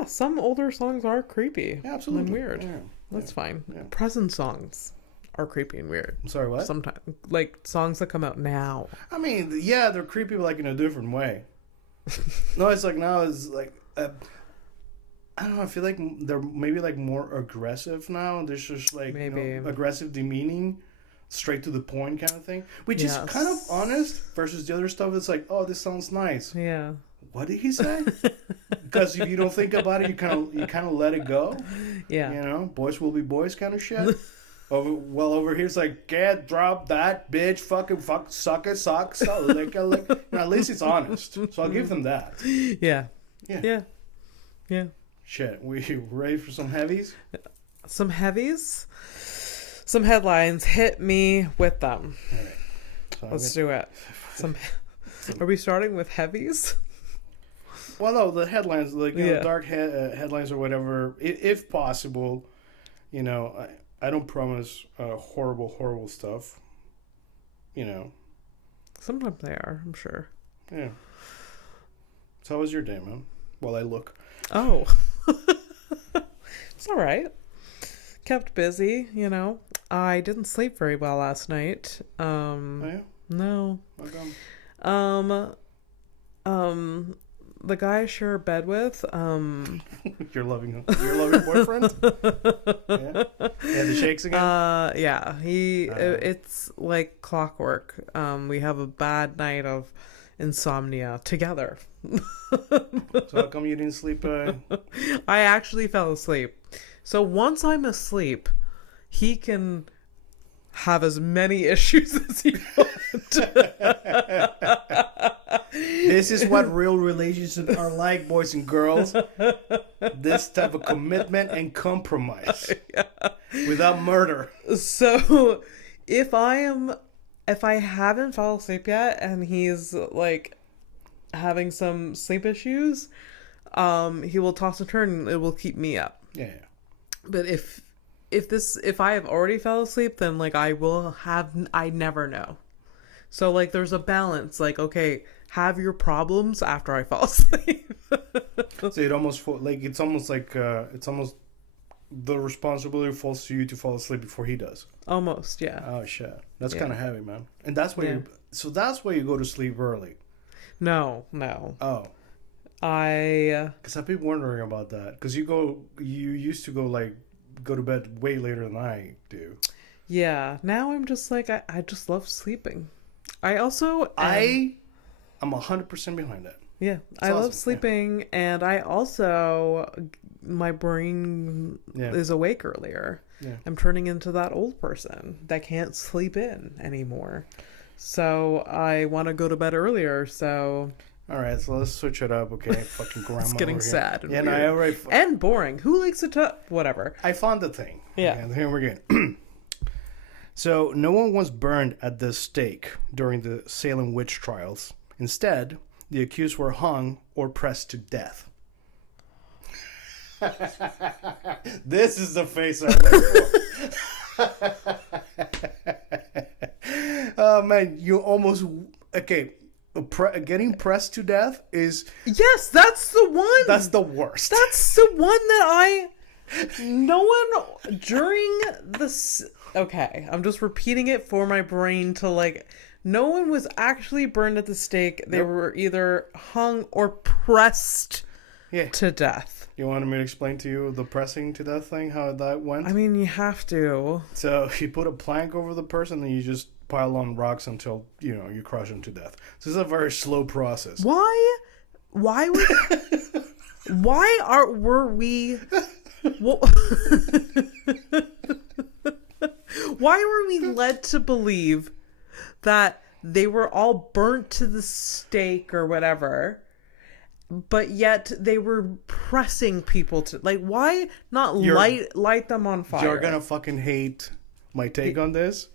Some older songs are creepy. Yeah, absolutely. And weird. Yeah. That's fine. Yeah. Present songs are creepy and weird. I'm sorry, what? Sometimes, like, songs that come out now. I mean, yeah, they're creepy, but, like, in a different way. No, it's like now it's like. I don't know. I feel like they're maybe, like, more aggressive now. There's just, like, aggressive, demeaning, straight to the point kind of thing, which is kind of honest. Versus the other stuff that's like, oh, this sounds nice. Yeah. what did he say? Because if you don't think about it, you kind of let it go. Yeah. You know, boys will be boys kind of shit. Over here it's like, get, drop that, bitch, fucking suck it, lick. At least it's honest. So I'll give them that. Yeah. Yeah. Yeah. Yeah. Shit, we ready for some heavies? Some heavies? Some headlines. Hit me with them. All right. So Let's do it. Are we starting with heavies? Well, no, the headlines, like, you know, dark headlines or whatever, if possible, you know, I don't promise horrible stuff, you know. Sometimes they are, I'm sure. Yeah. So how was your day, man? While I look. Oh. It's all right. Kept busy, you know. I didn't sleep very well last night. Oh, yeah? No. How come? The guy I share a bed with, Your loving boyfriend? Yeah? Yeah, the shakes again? yeah, it's like clockwork. We have a bad night of insomnia together. So how come you didn't sleep? I actually fell asleep. So once I'm asleep, he can have as many issues as he wants. This is what real relationships are like, boys and girls. This type of commitment and compromise. Yeah. Without murder. So if I haven't fallen asleep yet and he's like having some sleep issues, he will toss and turn and it will keep me up. Yeah. But if I have already fell asleep, then like I never know. So like there's a balance, like, okay, have your problems after I fall asleep. So it's almost like the responsibility falls to you to fall asleep before he does. Almost, yeah. Oh shit. That's kind of heavy, man. And that's why that's why you go to sleep early. No. Oh. Because I've been wondering about that. Because you used to go to bed way later than I do. Yeah. Now I'm just like, I just love sleeping. I also... I'm 100% behind that. Yeah. It's I awesome. love sleeping. Yeah. And I also... My brain is awake earlier. Yeah. I'm turning into that old person that can't sleep in anymore. So I want to go to bed earlier, so... All right, so let's switch it up, okay? Fucking grandma. It's getting sad and weird. weird. I already and boring. Who likes it to... Whatever. I found the thing. Yeah. And here we're going. So, no one was burned at the stake during the Salem witch trials. Instead, the accused were hung or pressed to death. This is the face I look for. Oh, man, you almost... Okay, getting pressed to death is... Yes, that's the one! That's the worst. That's the one that no one during this... Okay, I'm just repeating it for my brain to like... No one was actually burned at the stake. They were either hung or pressed to death. You wanted me to explain to you the pressing to death thing, how that went? I mean, you have to. So you put a plank over the person and you just pile on rocks until, you crush them to death. So it's a very slow process. Why were we... Why were we led to believe that they were all burnt to the stake or whatever, but yet they were pressing people to... Like, why not light them on fire? You're gonna fucking hate my take on this,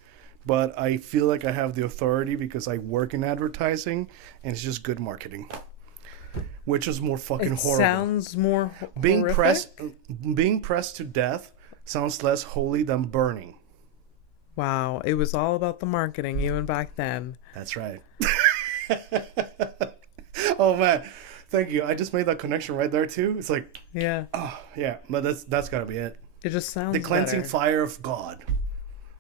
but I feel like I have the authority because I work in advertising, and it's just good marketing. Which is more fucking horrible. Sounds more being horrific? Being pressed to death sounds less holy than burning. Wow, it was all about the marketing even back then. That's right. Oh man, thank you. I just made that connection right there too. It's like, yeah, oh yeah, but that's gotta be it. It just sounds the cleansing better. fire of God,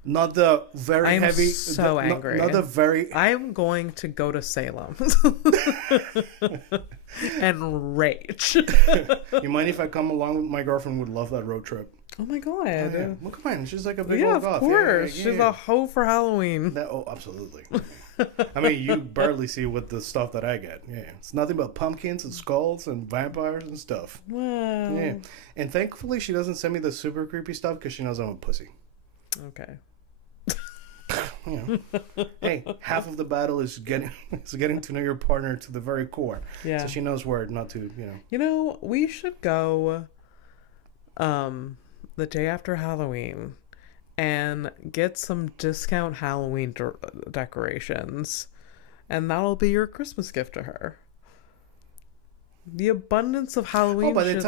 not the very I'm heavy. So angry. Not the very. I'm going to go to Salem and rage. You mind if I come along with my girlfriend? Would love that road trip. Oh my god. Oh, yeah. Well, come on, she's like a big Yeah, old of goth. course. Yeah, She's a hoe for Halloween. Oh, absolutely. I mean, you barely see what the stuff that I get. Yeah, it's nothing but pumpkins and skulls and vampires and stuff. Wow. Yeah, and thankfully she doesn't send me the super creepy stuff because she knows I'm a pussy. Okay. You know, hey, half of the battle is getting to know your partner to the very core. Yeah. So she knows where not to, you know. You know, we should go the day after Halloween and get some discount Halloween decorations, and that'll be your Christmas gift to her. The abundance of Halloween. Oh, by the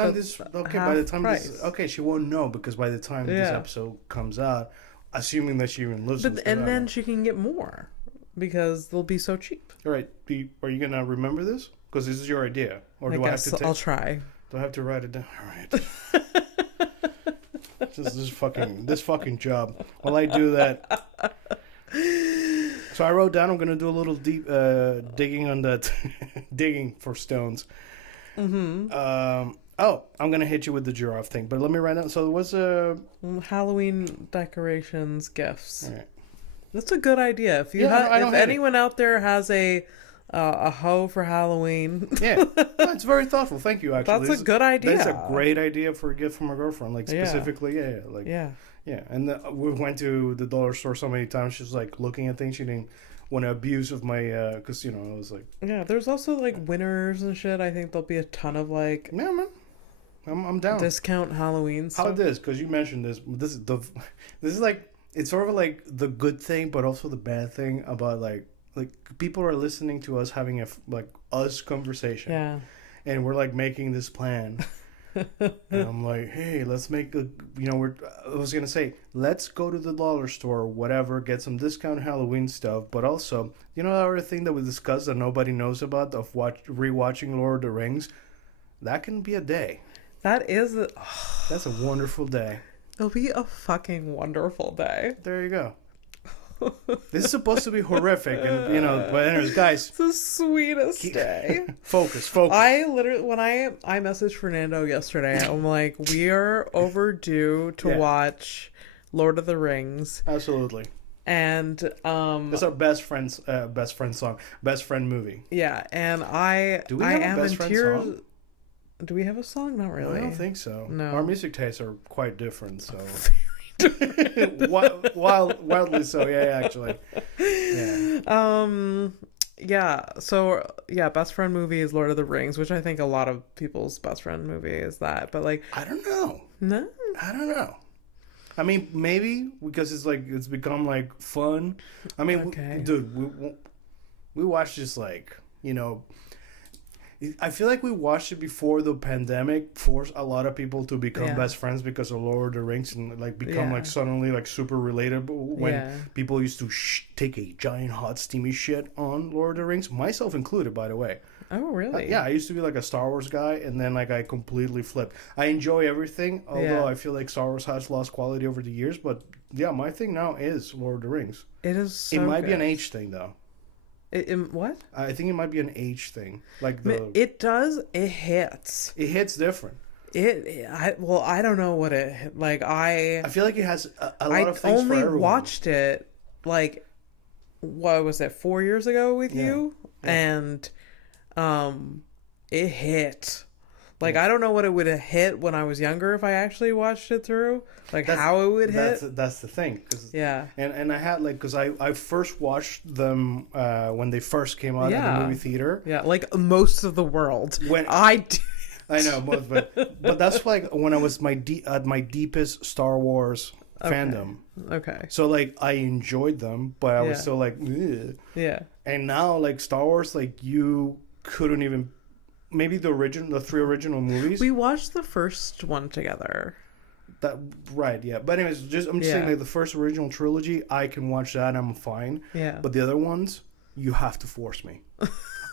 time she won't know because by the time this episode comes out, assuming that she even listens. And then she can get more because they'll be so cheap. All right, are you gonna remember this? Because this is your idea, or do I have to? I'll try. Do I have to write it down? All right. this fucking job. While I do that, so I wrote down I'm gonna do a little deep digging on that, digging for stones. Mm-hmm. I'm gonna hit you with the giraffe thing, but let me write down. So what's Halloween decorations gifts? All right. That's a good idea. If anyone out there has a hoe for Halloween, it's very thoughtful. Thank you. Actually, that's a good idea. That's a great idea for a gift from a girlfriend. Like specifically, yeah. And we went to the dollar store so many times. She's like looking at things. She didn't want to abuse of my because I was like, there's also like winners and shit. I think there'll be a ton of like man. I'm down. Discount Halloween stuff. How this? Because you mentioned this. This is like it's sort of like the good thing, but also the bad thing about like people are listening to us having us conversation. Yeah. And we're like making this plan. And I'm like, hey, let's make I was gonna say, let's go to the dollar store, whatever, get some discount Halloween stuff, but also, that other thing that we discussed that nobody knows about of rewatching Lord of the Rings, that can be a day. That's a wonderful day. It'll be a fucking wonderful day. There you go. This is supposed to be horrific, and but anyways, guys, it's the sweetest day. Focus. I literally, when I messaged Fernando yesterday, I'm like, we are overdue to watch Lord of the Rings. Absolutely. And it's our best friend song, best friend movie. Yeah, and do we have a best friend song? Do we have a song? Not really. I don't think so. No, our music tastes are quite different. So. Wildly so, actually. So best friend movie is Lord of the Rings, which I think a lot of people's best friend movie is that, but like I don't know. No, I don't know. I mean, maybe because it's become like fun. I mean, dude, we watched this I feel like we watched it before the pandemic forced a lot of people to become best friends because of Lord of the Rings and become suddenly super relatable when people used to take a giant hot steamy shit on Lord of the Rings, myself included, by the way. Oh, really? I used to be a Star Wars guy, and then I completely flipped. I enjoy everything, although I feel like Star Wars has lost quality over the years, but my thing now is Lord of the Rings. It is so It might be an age thing, though. What? I think it might be an age thing. It does. It hits. It hits different. I don't know what it I feel like it has a lot of things for everyone. I only watched it what was it 4 years ago with you, and it hit. I don't know what it would have hit when I was younger if I actually watched it through. How it would hit. That's the thing. Yeah. And I had because I first watched them when they first came out in the movie theater. Yeah, most of the world. When I know, but that's when I was at my deepest Star Wars fandom. Okay. So I enjoyed them, but I was still ugh. Yeah. And now Star Wars you couldn't even. Maybe the three original movies. We watched the first one together. But anyways, I'm just saying the first original trilogy, I can watch that and I'm fine. Yeah. But the other ones, you have to force me.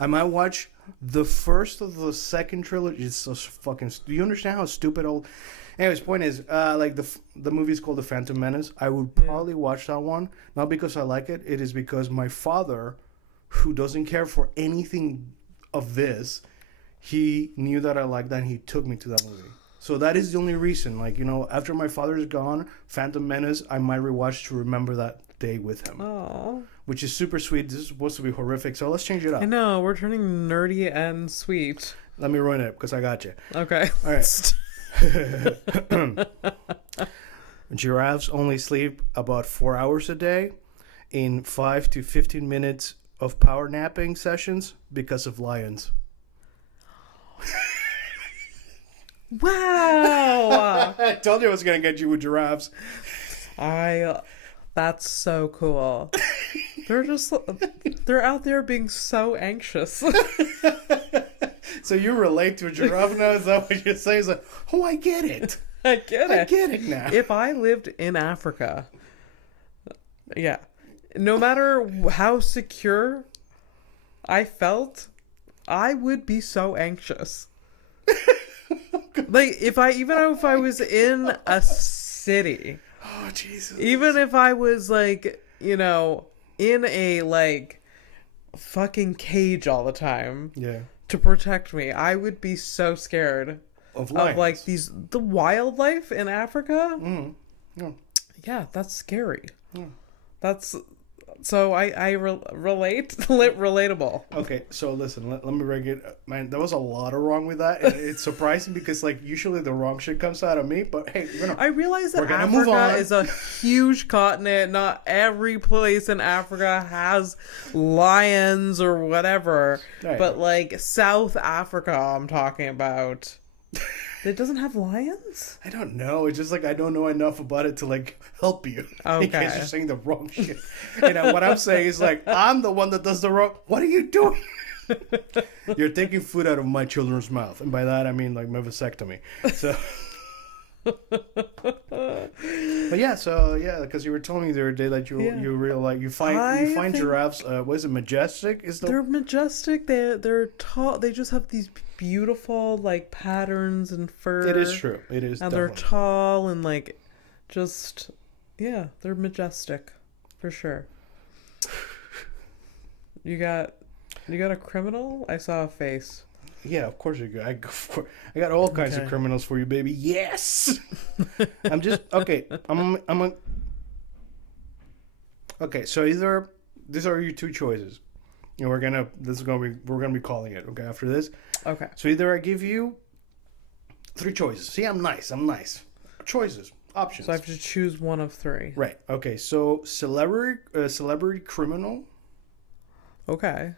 I might watch the first of the second trilogy. It's so fucking. Do you understand how stupid old? Anyways, point is, the movie's called The Phantom Menace. I would probably watch that one, not because I like it. It is because my father, who doesn't care for anything of this. He knew that I liked that and he took me to that movie. So that is the only reason. Like, after my father is gone, Phantom Menace, I might rewatch to remember that day with him. Oh. Which is super sweet. This is supposed to be horrific, so let's change it up. I know, we're turning nerdy and sweet. Let me ruin it, because I got you. Okay. All right. Giraffes only sleep about 4 hours a day in 5 to 15 minutes of power napping sessions because of lions. Wow. I told you I was going to get you with giraffes. That's so cool. They're out there being so anxious. So you relate to a giraffe now? Is that what you're saying? It's like, oh, I get it. I get it now. If I lived in Africa, yeah, no matter how secure I felt, I would be so anxious. Like, if I was in a city, oh Jesus, even if I was like, in a like fucking cage all the time, yeah, to protect me, I would be so scared of like the wildlife in Africa. Yeah. Yeah, that's scary. Yeah. That's so relatable. Okay, so listen, let me break it. Man, there was a lot of wrong with that. And it's surprising because like usually the wrong shit comes out of me. But hey, I realize that we're move on. Africa is a huge continent. Not every place in Africa has lions or whatever. Right. But like South Africa, I'm talking about. It doesn't have lions? I don't know. It's just like I don't know enough about it to like help you. Okay. In case you're saying the wrong shit. What I'm saying is like I'm the one that does the wrong. What are you doing? You're taking food out of my children's mouth, and by that I mean like my vasectomy. So. But yeah, because you were telling me the other day that you really like you find giraffes. What is it, majestic? They're majestic. They're tall. They just have these beautiful like patterns and fur. It is true. It is, and definitely. they're tall and like just they're majestic for sure. You got a criminal? I saw a face. Yeah, of course you go. I got all kinds of criminals for you, baby. Yes. I'm just okay. Okay. So either these are your two choices, and we're gonna be calling it. Okay, after this. Okay. So either I give you 3 choices. See, I'm nice. Choices, options. So I have to choose one of 3. Right. Okay. So celebrity criminal. Okay.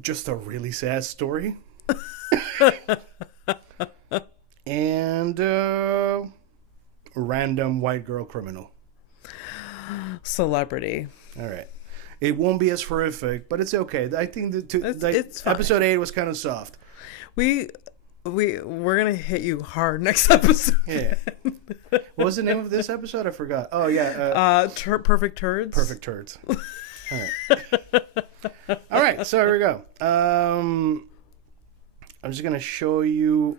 Just a really sad story. And random white girl criminal. Celebrity. All right. It won't be as horrific, but it's okay. I think it's episode 8 was kind of soft. We're gonna hit you hard next episode. Yeah. What was the name of this episode? I forgot. Oh yeah. Perfect Turds. Perfect Turds. All right. All right. So here we go. I'm just gonna show you.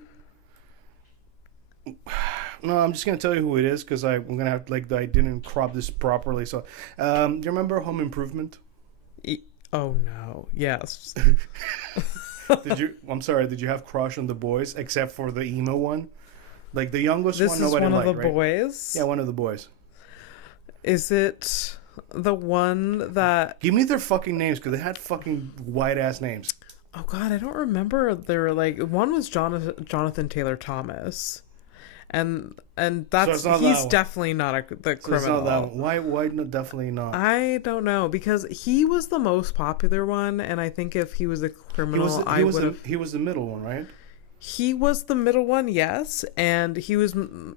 No, I'm just gonna tell you who it is because I'm gonna have I didn't crop this properly. So, do you remember Home Improvement? Oh no! Yes. Did you? I'm sorry. Did you have crush on the boys except for the emo one? Like the youngest one, nobody liked, right? This is one of the boys. Yeah, one of the boys. Is it the one that? Give me their fucking names because they had fucking white ass names. Oh God, I don't remember. They were like one was Jonathan Taylor Thomas. And that's he's definitely not the criminal. It's not that one. Why definitely not? I don't know because he was the most popular one, and I think if he was a criminal, he was the middle one, right? He was the middle one, yes, and he was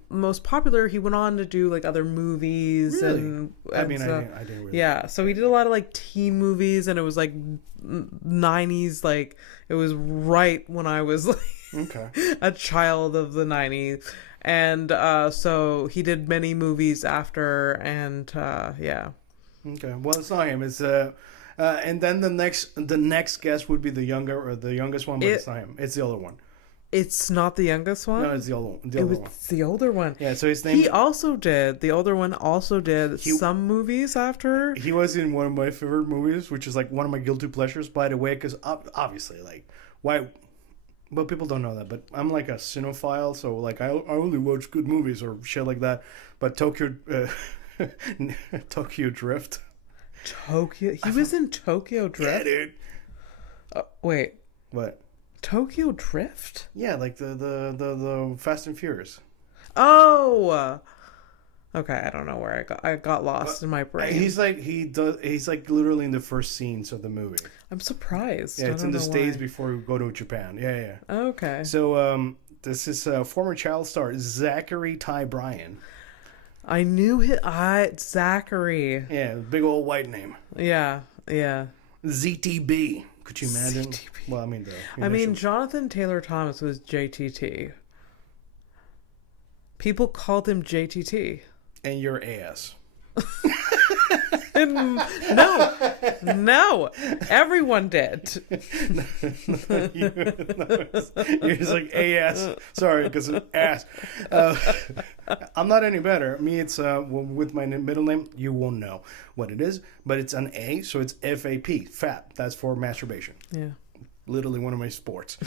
most popular. He went on to do like other movies, really? and I didn't really. Yeah, so he did a lot of like teen movies, and it was like 90s, like it was right when I was like a child of the 90s. And so he did many movies after, and yeah. Okay, well, it's not him. It's and then the next guest would be the youngest one, but it's not him. It's the older one. It's not the youngest one. No, it's the older one. It's the older one. Yeah, so his name. The older one also did some movies after. He was in one of my favorite movies, which is like one of my guilty pleasures, by the way, because obviously, like, why but people don't know that. But I'm like a cinephile, so like I only watch good movies or shit like that. But Tokyo Drift. Tokyo. He was in Tokyo Drift. Yeah, dude. Wait. What? Tokyo Drift? Yeah, like the Fast and Furious. Oh. Okay, I don't know where I got lost in my brain. He's like literally in the first scenes of the movie. I'm surprised. Yeah, it's in the States before we go to Japan. Yeah. Okay. So this is former child star Zachary Ty Bryan. I knew Zachary. Yeah, big old white name. Yeah. ZTB. Could you imagine? ZTB. Well, I mean Jonathan Taylor Thomas was JTT. People called him JTT. And your ass. No, everyone did. You're just like ass. Sorry, because it's ass. I'm not any better. Me, it's with my middle name. You won't know what it is, but it's an A, so it's FAP. Fat. That's for masturbation. Yeah. Literally one of my sports.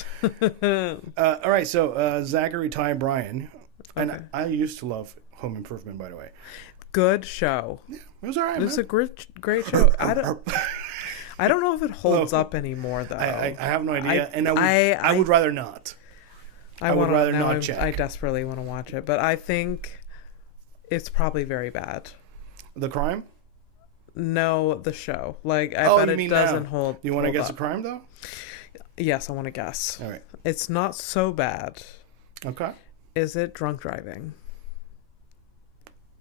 All right, so Zachary Ty Bryan, and Okay. I used to love Home Improvement, by the way. Good show. Yeah, it was all right. It was a great show. I don't know if it holds up anymore though. I have no idea, and I would rather not. I would rather not check. I desperately want to watch it, but I think it's probably very bad. The crime? No, the show. Like I bet it doesn't hold. You want to guess up. the crime though? Yes, I want to guess. All right. It's not so bad. Okay. Is it drunk driving?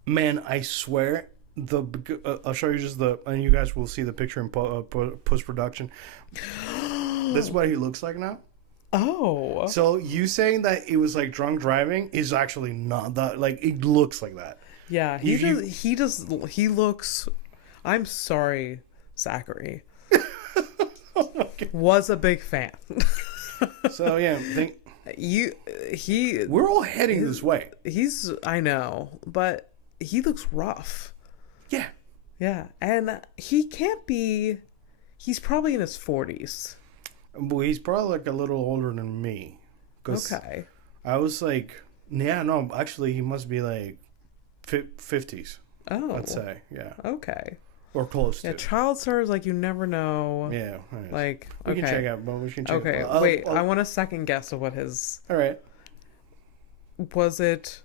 Man, I swear, I'll show you and you guys will see the picture in post production. This is what he looks like now. Oh. So you saying that it was like drunk driving is actually not that. Like it looks like that. Yeah, he looks. I'm sorry, Zachary. Okay. Was a big fan. So yeah, we're all heading this way. I know, but he looks rough. Yeah. Yeah, and he can't be. He's probably in his 40s. Well, he's probably like a little older than me. Okay. I was like, yeah, no, actually, he must be like 50s. Oh. I'd say, yeah. Okay. Or close to. Yeah, child stars, like, you never know. Yeah. Right. Like, we can check out, but we can check okay, out. wait, I want a second guess of what his... All right. Was it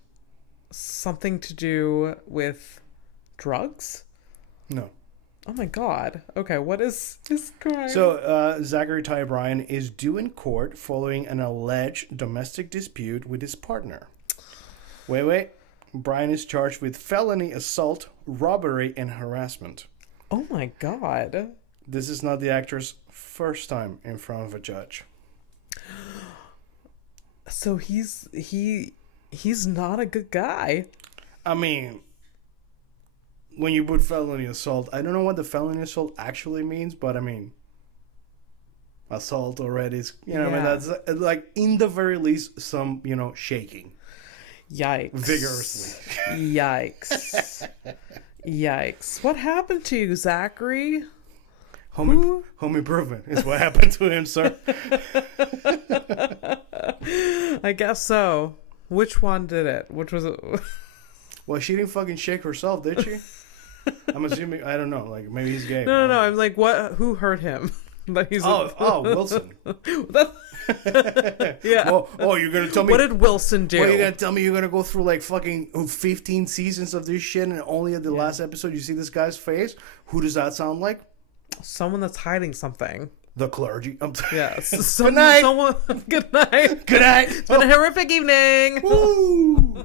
something to do with drugs? No. Oh my god. Okay, what is his crime? So, Zachary Ty Bryan is due in court following an alleged domestic dispute with his partner. Wait. Bryan is charged with felony assault, robbery, and harassment. Oh my god. This is not the actor's first time in front of a judge. So he's not a good guy. I mean, when you put felony assault, I don't know what the felony assault actually means, but I mean, assault already is, I mean, that's like, in the very least, some, shaking. Yikes. Vigorously. Yikes. What happened to you, Zachary? Home improvement is what happened to him, sir. I guess so. Which one did it? Which was it? Well, she didn't fucking shake herself, did she? I'm assuming, I don't know, like maybe he's gay. No. I'm like, what? Who hurt him? That he's Wilson. Yeah. You're gonna tell me? What did Wilson do? You're gonna tell me you're gonna go through like fucking 15 seasons of this shit, and only at the last episode you see this guy's face? Who does that sound like? Someone that's hiding something. The clergy. Yes. Good night. Good night. Good night. It's been a horrific evening. Woo.